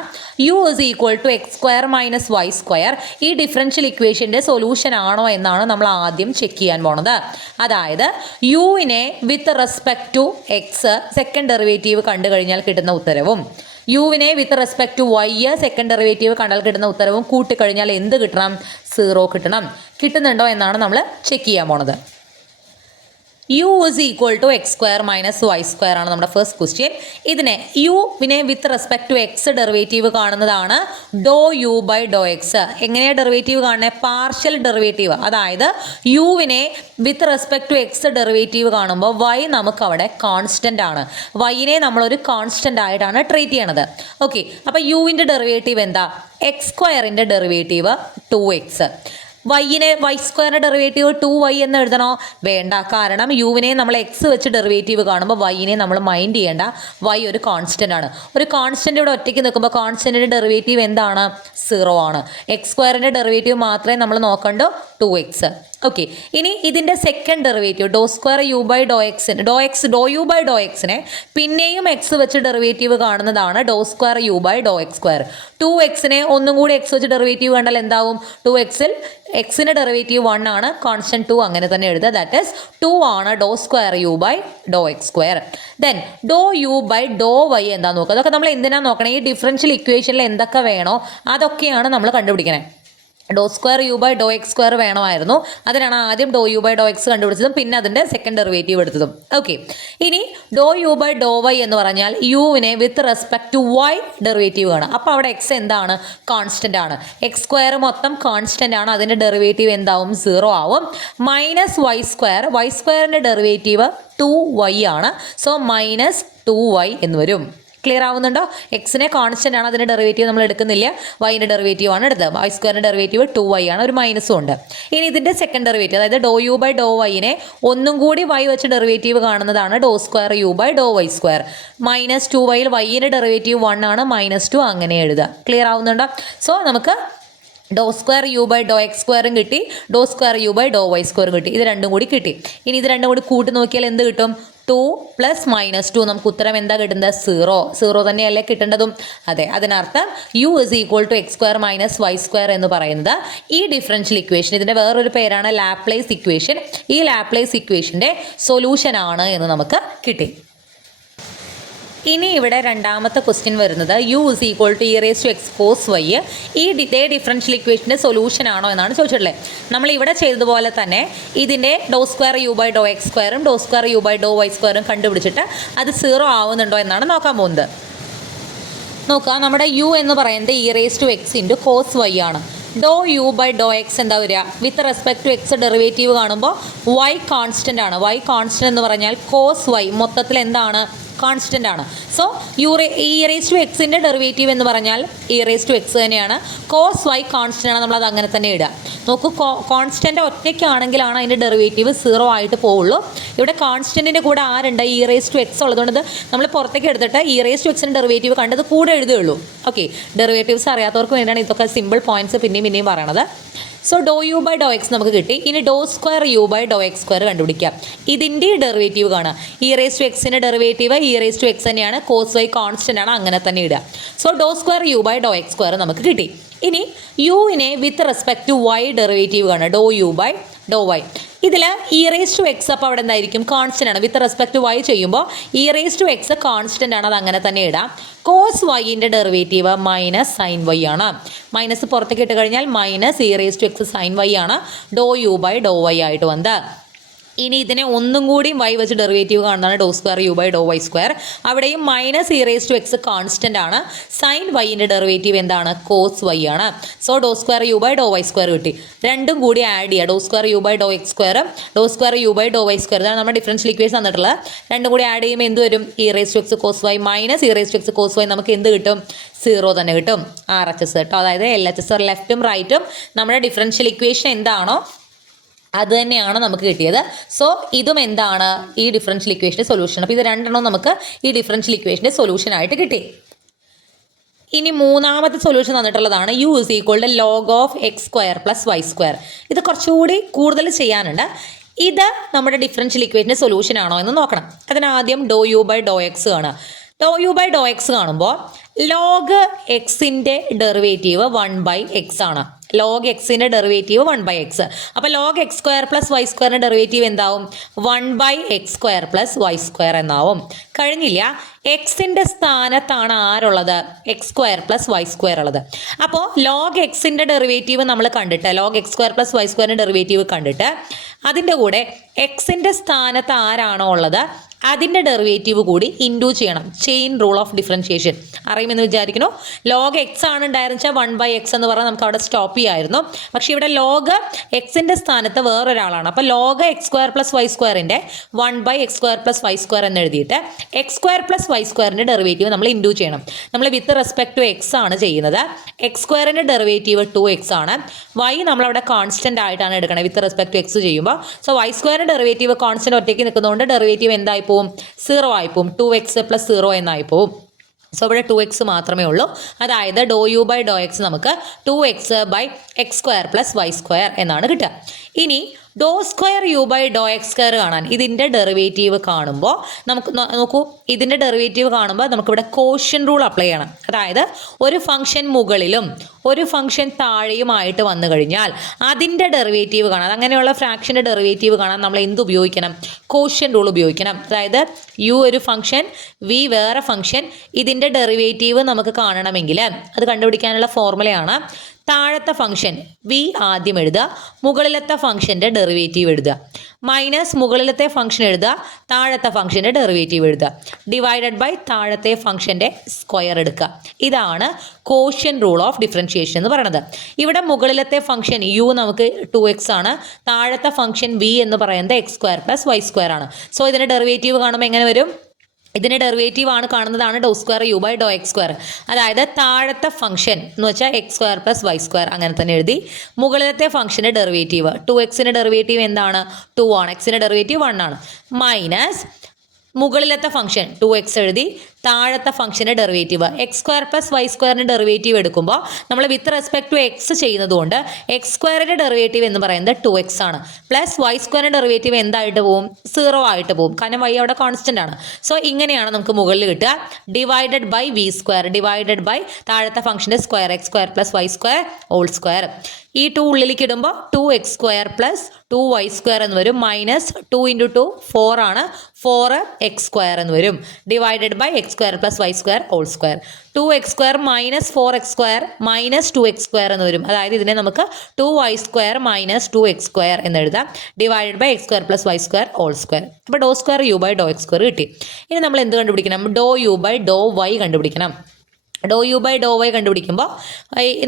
u is equal to x square minus y square ഈ ഡിഫറൻഷ്യൽ ഇക്വേഷൻ്റെ സൊല്യൂഷൻ ആണോ എന്നാണ് നമ്മൾ ആദ്യം ചെക്ക് ചെയ്യാൻ പോണത്. അതായത് യുവിനെ with respect to x second derivative കണ്ടു കഴിഞ്ഞാൽ കിട്ടുന്ന ഉത്തരവും യുവിനെ with respect to y second derivative കണ്ടാൽ കിട്ടുന്ന ഉത്തരവും കൂട്ടിക്കഴിഞ്ഞാൽ എന്ത് കിട്ടണം? 0 കിട്ടണം. കിട്ടുന്നുണ്ടോ എന്നാണ് നമ്മൾ ചെക്ക് ചെയ്യാൻ പോണത്. U is equal to x square minus y square ആണ് നമ്മുടെ ഫസ്റ്റ് ക്വസ്റ്റ്യൻ. ഇതിനെ യുവിനെ with respect to X derivative കാണുന്നതാണ് do U by Dr x. എങ്ങനെയാണ് ഡെറിവേറ്റീവ് കാണുന്നത്? Partial derivative. അതായത് യുവിനെ with respect to X derivative കാണുമ്പോൾ വൈ നമുക്ക് അവിടെ കോൺസ്റ്റൻ്റ് ആണ്. വൈനെ നമ്മളൊരു കോൺസ്റ്റൻ്റ് ആയിട്ടാണ് ട്രീറ്റ് ചെയ്യണത്. ഓക്കെ, അപ്പോൾ യുവിൻ്റെ ഡെറിവേറ്റീവ് എന്താ? എക്സ് സ്ക്വയറിൻ്റെ ഡെറിവേറ്റീവ് 2x. വൈ സ്ക്വയറിൻ്റെ ഡെറിവേറ്റീവ് 2y എന്ന് എഴുതണോ? വേണ്ട. കാരണം യുവിനെ നമ്മൾ എക്സ് വെച്ച് ഡെറിവേറ്റീവ് കാണുമ്പോൾ വൈനെ നമ്മൾ മൈൻഡ് ചെയ്യേണ്ട. വൈ ഒരു കോൺസ്റ്റൻ്റ് ആണ്. ഒരു കോൺസ്റ്റൻ്റ് ഇവിടെ ഒറ്റയ്ക്ക് നിൽക്കുമ്പോൾ കോൺസ്റ്റൻറ്റിൻ്റെ ഡെറിവേറ്റീവ് എന്താണ്? 0 ആണ്. എക്സ് സ്ക്വയറിൻ്റെ ഡെറിവേറ്റീവ് മാത്രമേ നമ്മൾ നോക്കണ്ടോ? 2x. ഓക്കെ, ഇനി ഇതിൻ്റെ second derivative do square U by do എക്സിന് ഡോ യു ബൈ ഡോ എക്സിനെ പിന്നെയും എക്സ് വെച്ച് ഡെറിവേറ്റീവ് കാണുന്നതാണ് do square U by Dr X square. 2xനെ ഒന്നും കൂടി എക്സ് വെച്ച് ഡെറിവേറ്റീവ് കണ്ടാൽ എന്താവും? 2xൽ എക്സിൻ്റെ ഡെറിവേറ്റീവ് 1 ആണ്, കോൺസ്റ്റൻറ്റ് 2 അങ്ങനെ തന്നെ എഴുതുക. ദാറ്റ് ഈസ് 2 ആണ് do square U by Dr X square. Then do U by Dr y എന്താ നോക്കുക? അതൊക്കെ നമ്മൾ എന്തിനാണ് നോക്കണേ? ഈ ഡിഫറൻഷ്യൽ ഇക്വേഷനിൽ എന്തൊക്കെ വേണോ അതൊക്കെയാണ് നമ്മൾ കണ്ടുപിടിക്കണേ. Do square U by Dr X square വേണമായിരുന്നു. അതിനാണ് ആദ്യം do U by Dr x കണ്ടുപിടിച്ചതും പിന്നെ അതിൻ്റെ സെക്കൻഡ് ഡെറിവേറ്റീവ് എടുത്തതും. ഓക്കെ, ഇനി do U by Dr y എന്ന് പറഞ്ഞാൽ യുവിനെ with respect to y derivative ആണ്. അപ്പോൾ അവിടെ എക്സ് എന്താണ്? കോൺസ്റ്റൻ്റ് ആണ്. എക്സ് സ്ക്വയർ മൊത്തം കോൺസ്റ്റൻ്റ് ആണ്. അതിൻ്റെ ഡെറിവേറ്റീവ് എന്താവും? 0 ആവും. മൈനസ് വൈ സ്ക്വയർ, വൈ സ്ക്വയറിൻ്റെ ഡെറിവേറ്റീവ് 2y ആണ്. സോ മൈനസ് 2y എന്ന് വരും. ക്ലിയർ ആവുന്നുണ്ടോ? എക്സിനെ കോൺസ്റ്റൻ്റ് ആണ്, അതിൻ്റെ ഡെറിവേറ്റീവ് നമ്മൾ എടുക്കുന്നില്ല, വൈൻ്റെ ഡെറിവേറ്റീവ് ആണ് എടുത്തത്. വൈ സ്ക്വയറിൻ്റെ ഡെറിവേറ്റീവ് 2y ആണ്, ഒരു മൈനസും ഉണ്ട്. ഇനി ഇതിൻ്റെ സെക്കൻഡ് ഡെറിവേറ്റീവ്, അതായത് ഡോ യു ബൈ ഡോ വൈനെ ഒന്നും കൂടി വൈ വെച്ച് ഡെറിവേറ്റീവ് കാണുന്നതാണ് do square U by Dr Y square. Minus 2yയിൽ വൈൻ്റെ ഡെറിവേറ്റീവ് 1 ആണ്, -2 അങ്ങനെ എഴുതുക. ക്ലിയർ ആവുന്നുണ്ടോ? സോ നമുക്ക് do square U by Dr x സ്ക്വയറും കിട്ടി, do square U by Dr y സ്ക്വയറും കിട്ടി. ഇത് രണ്ടും കൂടി കിട്ടി. ഇനി ഇത് രണ്ടും കൂടി കൂട്ടി നോക്കിയാൽ എന്ത് കിട്ടും? 2 + -2. നമുക്ക് ഉത്തരം എന്താ കിട്ടുന്നത്? 0 തന്നെയല്ലേ കിട്ടേണ്ടതും? അതെ, അതിനർത്ഥം u = x² - y² എന്ന് പറയുന്നത് ഈ ഡിഫറൻഷ്യൽ ഇക്വേഷൻ, ഇതിൻ്റെ വേറൊരു പേരാണ് ലാപ്ലേസ് ഇക്വേഷൻ, ഈ ലാപ്ലേസ് ഇക്വേഷൻ്റെ സൊല്യൂഷൻ ആണ് എന്ന് നമുക്ക് കിട്ടി. ഇനി ഇവിടെ രണ്ടാമത്തെ ക്വസ്റ്റ്യൻ വരുന്നത് u = e⁻x cos y ഇതേ ഡിഫറൻഷ്യൽ ഇക്വേഷൻ്റെ സൊല്യൂഷൻ ആണോ എന്നാണ് ചോദിച്ചിട്ടുള്ളത്. നമ്മൾ ഇവിടെ ചെയ്തതുപോലെ തന്നെ ഇതിൻ്റെ do square U by Dr x സ്ക്വയറും do square U by Dr y സ്ക്വയറും കണ്ടുപിടിച്ചിട്ട് അത് 0 ആവുന്നുണ്ടോ എന്നാണ് നോക്കാൻ പോകുന്നത്. നോക്കുക, നമ്മുടെ u എന്ന് പറയുന്നത് e⁻x cos y ആണ്. ഡോ യു ബൈ ഡോ എക്സ് എന്താ വരിക? With respect to X derivative കാണുമ്പോൾ y കോൺസ്റ്റൻ്റ് ആണ്. y കോൺസ്റ്റൻ്റ് എന്ന് പറഞ്ഞാൽ കോസ് y മൊത്തത്തിൽ എന്താണ്? കോൺസ്റ്റൻ്റ് ആണ്. സോ e⁻x ഡെറിവേറ്റീവ് എന്ന് പറഞ്ഞാൽ e⁻x തന്നെയാണ്. കോസ് y കോൺസ്റ്റൻ്റ് ആണ്, നമ്മളത് അങ്ങനെ തന്നെ ഇടുക. നോക്കൂ, കോൺസ്റ്റൻ്റ് ഒറ്റയ്ക്കാണെങ്കിലാണ് അതിൻ്റെ ഡെറിവേറ്റീവ് 0 ആയിട്ട് പോവുള്ളൂ. ഇവിടെ കോൺസ്റ്റൻറ്റിൻ്റെ കൂടെ ആരുണ്ട്? e⁻x ഉള്ളതുകൊണ്ട് നമ്മൾ പുറത്തേക്ക് എടുത്തിട്ട് e⁻x ഡെറിവേറ്റീവ് കണ്ടത് കൂടെ എഴുതുകയുള്ളൂ. ഓക്കെ, ഡെറിവേറ്റീവ്സ് അറിയാത്തവർക്ക് വേണ്ടിയാണ് ഇതൊക്കെ സിമ്പിൾ പോയിന്റ്സ് പിന്നെയും പറയണത്. So do U by Dr x നമുക്ക് കിട്ടി. ഇനി do square U by Dr X square കണ്ടുപിടിക്കാം. ഇതിൻ്റെ ഡെറിവേറ്റീവ് കാണാം. e⁻x ഡെറിവേറ്റീവ് e⁻x തന്നെയാണ്, കോസ് y കോൺസ്റ്റൻ്റ് ആണ്, അങ്ങനെ തന്നെ ഇടുക. So do square U by Dr X square നമുക്ക് കിട്ടി. ഇനി യുവിനെ with respect to y derivative കാണാം, do U by Dr y. ഇതിൽ e⁻x അപ്പോൾ അവിടെ എന്തായിരിക്കും? കോൺസ്റ്റൻ്റ് ആണ്. വിത്ത് റെസ്പെക്ട് ടു വൈ ചെയ്യുമ്പോൾ e⁻x കോൺസ്റ്റൻ്റ് ആണ്, അത് അങ്ങനെ തന്നെ ഇടാം. കോസ് വൈൻ്റെ ഡെറിവേറ്റീവ് മൈനസ് സൈൻ വൈ ആണ്. മൈനസ് പുറത്തേക്ക് ഇട്ട് കഴിഞ്ഞാൽ മൈനസ് e⁻x സൈൻ വൈ ആണ് ഡോ യു ബൈ ഡോ വൈ ആയിട്ട് വന്നത്. ഇനി ഇതിനെ ഒന്നും കൂടി y വെച്ച് ഡെറിവേറ്റീവ് കാണുന്നതാണ് do square U by Dr Y square. അവിടെയും മൈനസ് e⁻x കോൺസ്റ്റൻ്റ് ആണ്. സൈൻ വൈൻ്റെ ഡെറിവേറ്റീവ് എന്താണ്? കോസ് വൈ ആണ്. So do square U by Dr Y square കിട്ടി. രണ്ടും കൂടി ആഡ് ചെയ്യുക. Do square U by Dr X square, do square U by Dr Y square, ഇതാണ് നമ്മുടെ ഡിഫറൻഷ്യൽ ഇക്വേഷൻ തന്നിട്ടുള്ളത്. രണ്ടും കൂടി ആഡ് ചെയ്യുമ്പോൾ എന്ത് വരും? e⁻x cos Y minus e⁻x cos Y നമുക്ക് എന്ത് കിട്ടും? 0 തന്നെ കിട്ടും. RHS കേട്ടോ, അതായത് LHS ലെഫ്റ്റും റൈറ്റും നമ്മുടെ ഡിഫറൻഷ്യൽ ഇക്വേഷൻ എന്താണോ അത് തന്നെയാണ് നമുക്ക് കിട്ടിയത്. സോ ഇതും എന്താണ്? ഈ ഡിഫറൻഷ്യൽ ഇക്വേഷൻ്റെ സൊല്യൂഷൻ. അപ്പോൾ ഇത് രണ്ടെണ്ണം നമുക്ക് ഈ ഡിഫറൻഷ്യൽ ഇക്വേഷൻ്റെ സൊല്യൂഷൻ ആയിട്ട് കിട്ടി. ഇനി മൂന്നാമത്തെ സൊല്യൂഷൻ തന്നിട്ടുള്ളതാണ് u = log(x² + y². ഇത് കുറച്ചുകൂടി കൂടുതൽ ചെയ്യാനുണ്ട്. ഇത് നമ്മുടെ ഡിഫറൻഷ്യൽ ഇക്വേഷൻ്റെ സൊല്യൂഷൻ ആണോ എന്ന് നോക്കണം. അതിനാദ്യം ഡോ യു ബൈ ഡോ എക്സ് കാണുക. ഡോ യു ബൈ ഡോ എക്സ് കാണുമ്പോൾ ലോഗ് എക്സിൻ്റെ ഡെറിവേറ്റീവ് 1/x ആണ്. ലോഗ് എക്സിൻ്റെ ഡെറിവേറ്റീവ് 1/x. അപ്പോൾ ലോഗ് x² + y² ഡെറിവേറ്റീവ് എന്താവും? 1/x² + y² എന്നാവും. കഴിഞ്ഞില്ല, എക്സിൻ്റെ സ്ഥാനത്താണ് ആരുള്ളത്? x² + y² ഉള്ളത്. അപ്പോൾ ലോഗ് എക്സിൻ്റെ ഡെറിവേറ്റീവ് നമ്മൾ കണ്ടിട്ട്, ലോഗ് x² + y² ഡെറിവേറ്റീവ് കണ്ടിട്ട് അതിൻ്റെ കൂടെ എക്സിൻ്റെ സ്ഥാനത്ത് ആരാണോ ഉള്ളത് അതിൻ്റെ ഡെറിവേറ്റീവ് കൂടി ഇൻഡു ചെയ്യണം. ചെയിൻ റൂൾ ഓഫ് ഡിഫറൻഷിയേഷൻ അറിയുമെന്ന് വിചാരിക്കുന്നു. ലോഗ് എക്സ് ആണ് ഉണ്ടായിരുന്ന 1/x എന്ന് പറഞ്ഞാൽ നമുക്ക് അവിടെ സ്റ്റോപ്പ് ചെയ്യായിരുന്നു. പക്ഷേ ഇവിടെ ലോഗ് എക്സിൻ്റെ സ്ഥാനത്ത് വേറൊരാളാണ്. അപ്പോൾ ലോഗ് x² + y²ൻ്റെ 1/x² + y² എന്ന് എഴുതിയിട്ട് x² + y² ഡെറിവേറ്റീവ് നമ്മൾ ഇൻഡു ചെയ്യണം. നമ്മൾ വിത്ത് റെസ്പെക്ട് ടു എക്സ് ആണ് ചെയ്യുന്നത്. x² ഡെറിവേറ്റീവ് 2x ആണ്. y നമ്മളവിടെ കോൺസ്റ്റൻ്റ് ആയിട്ടാണ് എടുക്കുന്നത് വിത്ത് റെസ്പെക്ട് ടു എക്സ് ചെയ്യുമ്പോൾ. സോ y² ഡെറിവേറ്റീവ് കോൺസ്റ്റൻ്റ് ഒറ്റയ്ക്ക് നിൽക്കുന്നതുകൊണ്ട് ഡെറിവേറ്റീവ് എന്തായി? 0 ആയിപ്പോവും. 2x + 0 എന്നായി പോവും. സോ ഇവിടെ 2x മാത്രമേ ഉള്ളൂ. അതായത് do U by Dr x നമുക്ക് 2x/x² + y² എന്നാണ് കിട്ടുക. ഇനി do square U by Dr X square കാണാൻ ഇതിൻ്റെ ഡെറിവേറ്റീവ് കാണുമ്പോൾ നമുക്ക് നോക്കൂ, ഇതിൻ്റെ ഡെറിവേറ്റീവ് കാണുമ്പോൾ നമുക്കിവിടെ കോഷ്യൻ റൂൾ അപ്ലൈ ചെയ്യണം. അതായത് ഒരു ഫംഗ്ഷൻ മുകളിലും ഒരു ഫംഗ്ഷൻ താഴെയുമായിട്ട് വന്നു കഴിഞ്ഞാൽ അതിൻ്റെ ഡെറിവേറ്റീവ് കാണാൻ, അങ്ങനെയുള്ള ഫ്രാക്ഷൻ്റെ ഡെറിവേറ്റീവ് കാണാൻ നമ്മൾ എന്ത് ഉപയോഗിക്കണം? കോഷ്യൻ റൂൾ ഉപയോഗിക്കണം. അതായത് യു ഒരു ഫംഗ്ഷൻ, വി വേറെ ഫംഗ്ഷൻ, ഇതിൻ്റെ ഡെറിവേറ്റീവ് നമുക്ക് കാണണമെങ്കിൽ അത് കണ്ടുപിടിക്കാനുള്ള ഫോർമുലയാണ് താഴത്തെ ഫംഗ്ഷൻ വി ആദ്യം എഴുതുക, മുകളിലത്തെ ഫംഗ്ഷൻ്റെ ഡെറിവേറ്റീവ് എഴുതുക, മൈനസ് മുകളിലത്തെ ഫംഗ്ഷൻ എഴുതുക, താഴത്തെ ഫംഗ്ഷൻ്റെ ഡെറിവേറ്റീവ് എഴുതുക, ഡിവൈഡഡ് ബൈ താഴത്തെ ഫംഗ്ഷൻ്റെ സ്ക്വയർ എടുക്കുക. ഇതാണ് കോഷ്യൻ റൂൾ ഓഫ് ഡിഫറൻഷിയേഷൻ എന്ന് പറയുന്നത്. ഇവിടെ മുകളിലത്തെ ഫംഗ്ഷൻ യു നമുക്ക് 2x ആണ്, താഴത്തെ ഫംഗ്ഷൻ വി എന്ന് പറയുന്നത് x² + y² ആണ്. സോ ഇതിൻ്റെ ഡെറിവേറ്റീവ് കാണുമ്പോൾ എങ്ങനെ വരും? ഇതിൻ്റെ ഡെറിവേറ്റീവ് ആണ് കാണുന്നതാണ് ∂2u/∂x². അതായത് താഴത്തെ ഫംഗ്ഷൻ എന്ന് വെച്ചാൽ x² + y² അങ്ങനെ തന്നെ എഴുതി. മുകളിലത്തെ ഫംഗ്ഷൻ്റെ ഡെറിവേറ്റീവ് 2xൻ്റെ ഡെറിവേറ്റീവ് എന്താണ്? 2 ആണ്, എക്സിൻ്റെ ഡെറിവേറ്റീവ് 1 ആണ്, മൈനസ് മുകളിലത്തെ ഫംഗ്ഷൻ 2x എഴുതി, താഴത്തെ ഫംഗ്ഷൻ്റെ ഡെറിവേറ്റീവ് x² + y²ൻ്റെ ഡെറിവേറ്റീവ് എടുക്കുമ്പോൾ നമ്മൾ വിത്ത് റെസ്പെക്ട് ടു എക്സ് ചെയ്യുന്നതുകൊണ്ട് x²ൻ്റെ ഡെറിവേറ്റീവ് എന്ന് പറയുന്നത് 2x ആണ്, പ്ലസ് y²ൻ്റെ ഡെറിവേറ്റീവ് എന്തായിട്ട് പോകും? 0 ആയിട്ട് പോകും, കാരണം y അവിടെ കോൺസ്റ്റൻ്റ് ആണ്. സോ ഇങ്ങനെയാണ് നമുക്ക് മുകളിൽ കിട്ടുക, divided by v², divided by താഴത്തെ ഫംഗ്ഷൻ്റെ സ്ക്വയർ x² + y²². ഈ 2 ഉള്ളിലേക്ക് ഇടുമ്പോൾ 2x² + 2y² എന്ന് വരും, മൈനസ് 2 × 2 4 ആണ്, 4x² എന്ന് വരും, divided by x² + y²². 2x² - 4x² - 2x² എന്ന് വരും, അതായത് ഇതിനെ നമുക്ക് 2y² - 2x² എന്ന് എഴുതാം, ഡിവൈഡഡ് ബൈ x² + y²². അപ്പോൾ ∂2u/∂x² കിട്ടി. ഇനി നമ്മൾ എന്ത് കണ്ടുപിടിക്കണം? ∂u/∂y കണ്ടുപിടിക്കണം. ∂u/∂y കണ്ടുപിടിക്കുമ്പോൾ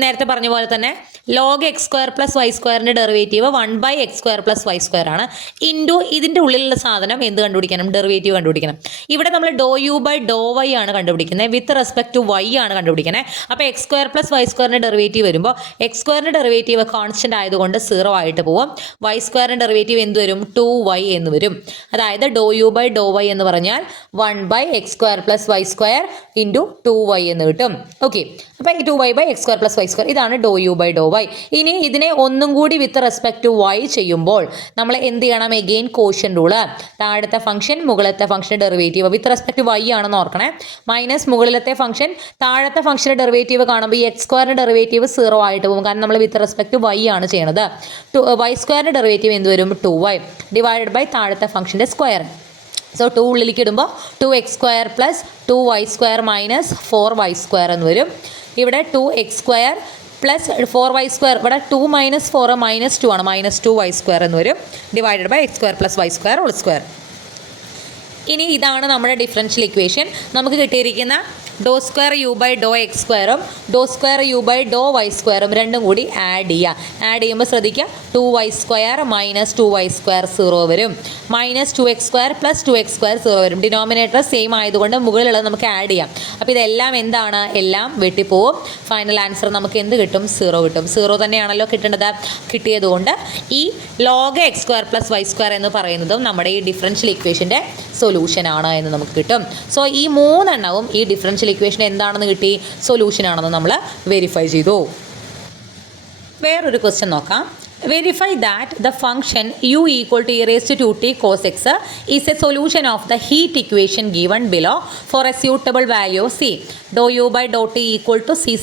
നേരത്തെ പറഞ്ഞ പോലെ തന്നെ log x² + y²ൻ്റെ derivative 1/x² + y² ആണ്, ഇൻറ്റു ഇതിൻ്റെ ഉള്ളിലുള്ള സാധനം എന്ത് കണ്ടുപിടിക്കണം? ഡെറിവേറ്റീവ് കണ്ടുപിടിക്കണം. ഇവിടെ നമ്മൾ ∂u/∂y ആണ് കണ്ടുപിടിക്കുന്നത്, വിത്ത് റെസ്പെക്ട് ടു y ആണ് കണ്ടുപിടിക്കുന്നത്. അപ്പോൾ x² + y²ൻ്റെ ഡെറിവേറ്റീവ് വരുമ്പോൾ x²ൻ്റെ ഡെറിവേറ്റീവ് കോൺസ്റ്റൻ്റ് ആയതുകൊണ്ട് 0 ആയിട്ട് പോകും, y²ൻ്റെ ഡെറിവേറ്റീവ് എന്ത് വരും? 2y എന്ന് വരും. അതായത് ∂u/∂y എന്ന് പറഞ്ഞാൽ 1/x² + y² ഇൻറ്റു 2y എന്ന് കിട്ടും. ഓക്കെ, അപ്പോൾ 2y/x² + y², ഇതാണ് ∂u/∂y. ഇനി ഇതിനെ ഒന്നും കൂടി വിത്ത് റെസ്പെക്ട് ടു y ചെയ്യുമ്പോൾ നമ്മൾ എന്ത് ചെയ്യണം? എഗെയിൻ കോഷ്യൻ റൂള്, താഴത്തെ ഫംഗ്ഷൻ മുകളിലത്തെ ഫംഗ്ഷൻ്റെ derivative with respect to y ആണെന്ന് ഓർക്കണേ, മൈനസ് മുകളിലത്തെ ഫംഗ്ഷൻ താഴത്തെ ഫംഗ്ഷൻ്റെ ഡെറിവേറ്റീവ് കാണുമ്പോൾ ഈ x²ൻ്റെ ഡെറിവേറ്റീവ് 0 ആയിട്ട് പോകും, കാരണം നമ്മൾ വിത്ത് റെസ്പെക്ട് ടു y ആണ് ചെയ്യണത്. y²ൻ്റെ ഡെറിവേറ്റീവ് എന്ത് വരും? 2y, ഡിവൈഡഡ് ബൈ താഴത്തെ ഫംഗ്ഷൻ്റെ സ്ക്വയർ. സോ 2 ഉള്ളിലേക്ക് ഇടുമ്പോൾ 2x² + 2y² - 4y² എന്ന് വരും. ഇവിടെ 2x² + 4y², ഇവിടെ 2 - 4 -2 ആണ്, -2y² എന്ന് വരും, ഡിവൈഡഡ് ബൈ x² + y²². ഇനി ഇതാണ് നമ്മുടെ ഡിഫറൻഷ്യൽ ഇക്വേഷൻ. നമുക്ക് കിട്ടിയിരിക്കുന്ന ∂2u/∂x² ∂2u/∂y² രണ്ടും കൂടി ആഡ് ചെയ്യുക. ആഡ് ചെയ്യുമ്പോൾ ശ്രദ്ധിക്കുക, 2y² - 2y² 0 വരും, -2x² + 2x² 0 വരും. ഡിനോമിനേറ്റർ സെയിം ആയതുകൊണ്ട് മുകളിലുള്ളത് നമുക്ക് ആഡ് ചെയ്യാം. അപ്പോൾ ഇതെല്ലാം എന്താണ്? എല്ലാം വെട്ടിപ്പോവും. ഫൈനൽ ആൻസർ നമുക്ക് എന്ത് കിട്ടും? 0 കിട്ടും. 0 തന്നെയാണല്ലോ കിട്ടേണ്ടത്. കിട്ടിയതുകൊണ്ട് ഈ log x² + y² എന്ന് പറയുന്നതും നമ്മുടെ ഈ ഡിഫറൻഷ്യൽ ഇക്വേഷൻ്റെ സൊല്യൂഷൻ ആണ് എന്ന് നമുക്ക് കിട്ടും. സോ ഈ 3 എണ്ണവും ഈ ഡിഫറൻഷ്യൽ ഇക്വേഷൻ എന്താണെന്ന് കിട്ടി? സൊല്യൂഷൻ ആണെന്ന് നമ്മൾ വെരിഫൈ ചെയ്തു. വേറൊരു ക്വസ്റ്റ്യൻ നോക്കാം. Verify that the function u = e⁻²t cos x is a solution of the heat equation given below for a suitable value of c. ∂u/∂t = c²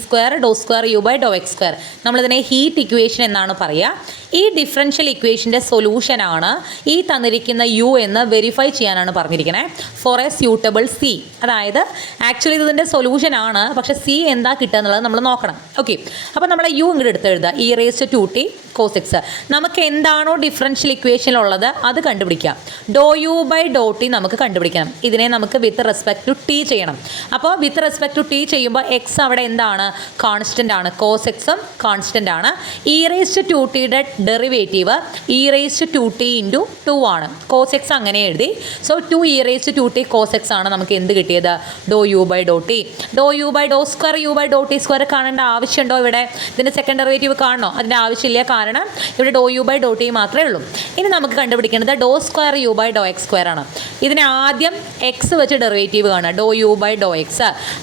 ∂2u/∂x². നമ്മളിതിനെ heat equation എന്നാണ് പറയുക. ഈ differential ഇക്വേഷൻ്റെ സൊല്യൂഷനാണ് ഈ തന്നിരിക്കുന്ന U എന്ന് verify ചെയ്യാനാണ് പറഞ്ഞിരിക്കുന്നത്, four A suitable C. അതായത് ആക്ച്വലി ഇതിൻ്റെ സൊല്യൂഷനാണ്, പക്ഷേ സി എന്താ കിട്ടുക എന്നുള്ളത് നമ്മൾ നോക്കണം. ഓക്കെ, അപ്പോൾ നമ്മൾ യു ഇങ്ങോട്ട് എടുത്ത് എഴുതുക, e⁻²t cos x. നമുക്ക് എന്താണോ ഡിഫറൻഷ്യൽ ഇക്വേഷനിലുള്ളത് അത് കണ്ടുപിടിക്കാം. ∂u/∂t നമുക്ക് കണ്ടുപിടിക്കണം. ഇതിനെ നമുക്ക് വിത്ത് റെസ്പെക്ട് ടു ടി ചെയ്യണം. അപ്പോൾ വിത്ത് റെസ്പെക്ട് ടു ടി ചെയ്യുമ്പോൾ എക്സ് അവിടെ എന്താണ്? കോൺസ്റ്റൻ്റ് ആണ്. കോസ് എക്സും കോൺസ്റ്റൻ്റ് ആണ്. e⁻²tയുടെ ഡെറിവേറ്റീവ് e⁻²t × 2 ആണ്. കോസ് എക്സ് അങ്ങനെ എഴുതി. സോ 2 e⁻²t cos x ആണ് നമുക്ക് എന്ത് കിട്ടിയത്? ∂u/∂t. ∂u/∂2u/∂t² കാണേണ്ട ആവശ്യമുണ്ടോ? ഇവിടെ ഇതിൻ്റെ സെക്കൻഡ് ഡെറിവേറ്റീവ് കാണണോ? അതിൻ്റെ ആവശ്യമില്ല, കാരണം ഇവിടെ ∂u/∂t മാത്രമേ ഉള്ളൂ. ഇനി നമുക്ക് കണ്ടുപിടിക്കേണ്ടത് ∂2u/∂x² ആണ്. ഇതിനെ ആദ്യം എക്സ് വെച്ച് ഡെറിവേറ്റീവ് കാണുക, ∂u/∂x.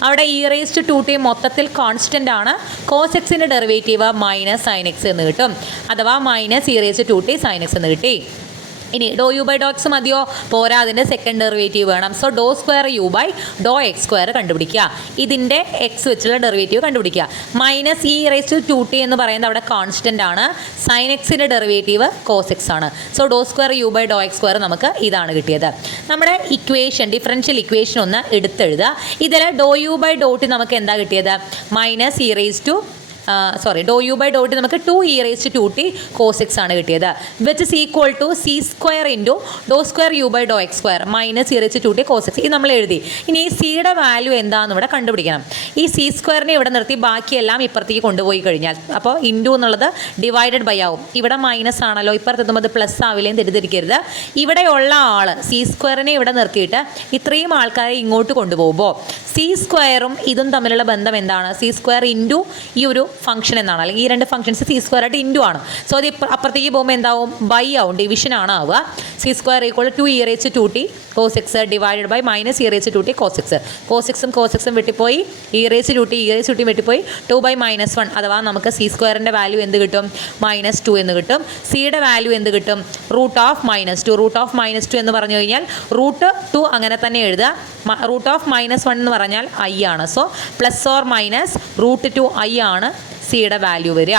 അവിടെ e⁻²t മൊത്തത്തിൽ കോൺസ്റ്റൻ്റ് ആണ്. കോസ് എക്സിൻ്റെ ഡെറിവേറ്റീവ് -sin x എന്ന് കിട്ടും, അഥവാ -e⁻²t sin x എന്ന് കിട്ടി. ഇനി ∂u/∂x മതിയോ? പോരാ, അതിൻ്റെ സെക്കൻഡ് ഡെറിവേറ്റീവ് വേണം. സോ ∂2u/∂x² കണ്ടുപിടിക്കുക. ഇതിൻ്റെ എക്സ് വെച്ചുള്ള ഡെറിവേറ്റീവ് കണ്ടുപിടിക്കുക. -e⁻²t എന്ന് പറയുന്നത് അവിടെ കോൺസ്റ്റൻ്റ് ആണ്. സൈൻ എക്സിൻ്റെ ഡെറിവേറ്റീവ് കോസ് എക്സ് ആണ്. സോ ∂2u/∂x² നമുക്ക് ഇതാണ് കിട്ടിയത്. നമ്മുടെ ഇക്വേഷൻ, ഡിഫറൻഷ്യൽ ഇക്വേഷൻ ഒന്ന് എടുത്തെഴുതുക. ഇതിൽ ∂u/∂t നമുക്ക് എന്താ കിട്ടിയത്? -e⁻²t doe U by Dr T നമുക്ക് 2e⁻²t cos x ആണ് കിട്ടിയത്, which is equal to c square into Dr square U by Dr X square minus e⁻²t cos x. ഇത് നമ്മൾ എഴുതി. ഇനി ഈ സിയുടെ വാല്യൂ എന്താണെന്ന് ഇവിടെ കണ്ടുപിടിക്കണം. ഈ സി സ്ക്വയറിനെ ഇവിടെ നിർത്തി ബാക്കിയെല്ലാം ഇപ്പുറത്തേക്ക് കൊണ്ടുപോയി കഴിഞ്ഞാൽ അപ്പോൾ ഇൻറ്റു എന്നുള്ളത് ഡിവൈഡഡ് ബൈ ആവും. ഇവിടെ മൈനസ് ആണല്ലോ, ഇപ്പുറത്തെത്തുമ്പോൾ അത് പ്ലസ് ആവില്ലേന്ന് തെറ്റിദ്ധരിക്കരുത്. ഇവിടെയുള്ള ആൾ സി സ്ക്വയറിനെ ഇവിടെ നിർത്തിയിട്ട് ഇത്രയും ആൾക്കാരെ ഇങ്ങോട്ട് കൊണ്ടുപോകുമ്പോൾ സി സ്ക്വയറും ഇതും തമ്മിലുള്ള ബന്ധം എന്താണ്? സി സ്ക്വയർ ഇൻറ്റു ഈ ഒരു ഫംഗ്ഷൻ എന്നാണ്, അല്ലെങ്കിൽ ഈ രണ്ട് ഫംഗ്ഷൻസ് സി സ്ക്വയർ ആയിട്ട് ഇൻറ്റു ആണ്. സോ അത് അപ്പുറത്തേക്ക് പോകുമ്പോൾ എന്താവും? ബൈ ആവും, ഡിവിഷൻ ആണ് ആവുക. C square equal to e⁻²t cos x divided by minus e⁻²t cos x. cos x വെട്ടിപ്പോയി, e⁻²t വെട്ടിപ്പോയി, 2/-1 അഥവാ നമുക്ക് സി സ്ക്വയറിൻ്റെ വാല്യൂ എന്ത് കിട്ടും? -2 എന്ന് കിട്ടും. സിയുടെ വാല്യൂ എന്ത് കിട്ടും? √-2. √-2 എന്ന് പറഞ്ഞു കഴിഞ്ഞാൽ √2 അങ്ങനെ തന്നെ എഴുതുക. √-1 എന്ന് പറഞ്ഞാൽ i ആണ്. സോ ±√2i ആണ് സിയുടെ വാല്യൂ വരിക.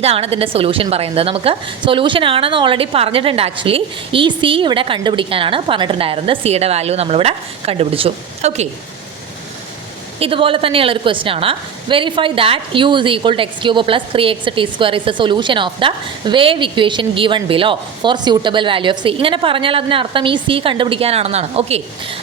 ഇതാണ് ഇതിൻ്റെ സൊല്യൂഷൻ പറയുന്നത്. നമുക്ക് സൊല്യൂഷൻ ആണെന്ന് ഓൾറെഡി പറഞ്ഞിട്ടുണ്ട്. ആക്ച്വലി ഈ സി ഇവിടെ കണ്ടുപിടിക്കാനാണ് പറഞ്ഞിട്ടുണ്ടായിരുന്നത്. സിയുടെ വാല്യൂ നമ്മളിവിടെ കണ്ടുപിടിച്ചു. ഓക്കെ, ഇതുപോലെ തന്നെയുള്ളൊരു ക്വസ്റ്റ്യൻ ആണ്. Verify that u is equal to x³ + 3x(t²) is a solution of the wave equation given below for suitable value of c. ഇങ്ങനെ പറഞ്ഞാൽ അതിനർത്ഥം ഈ സി കണ്ടുപിടിക്കാനാണെന്നാണ്. ഓക്കെ,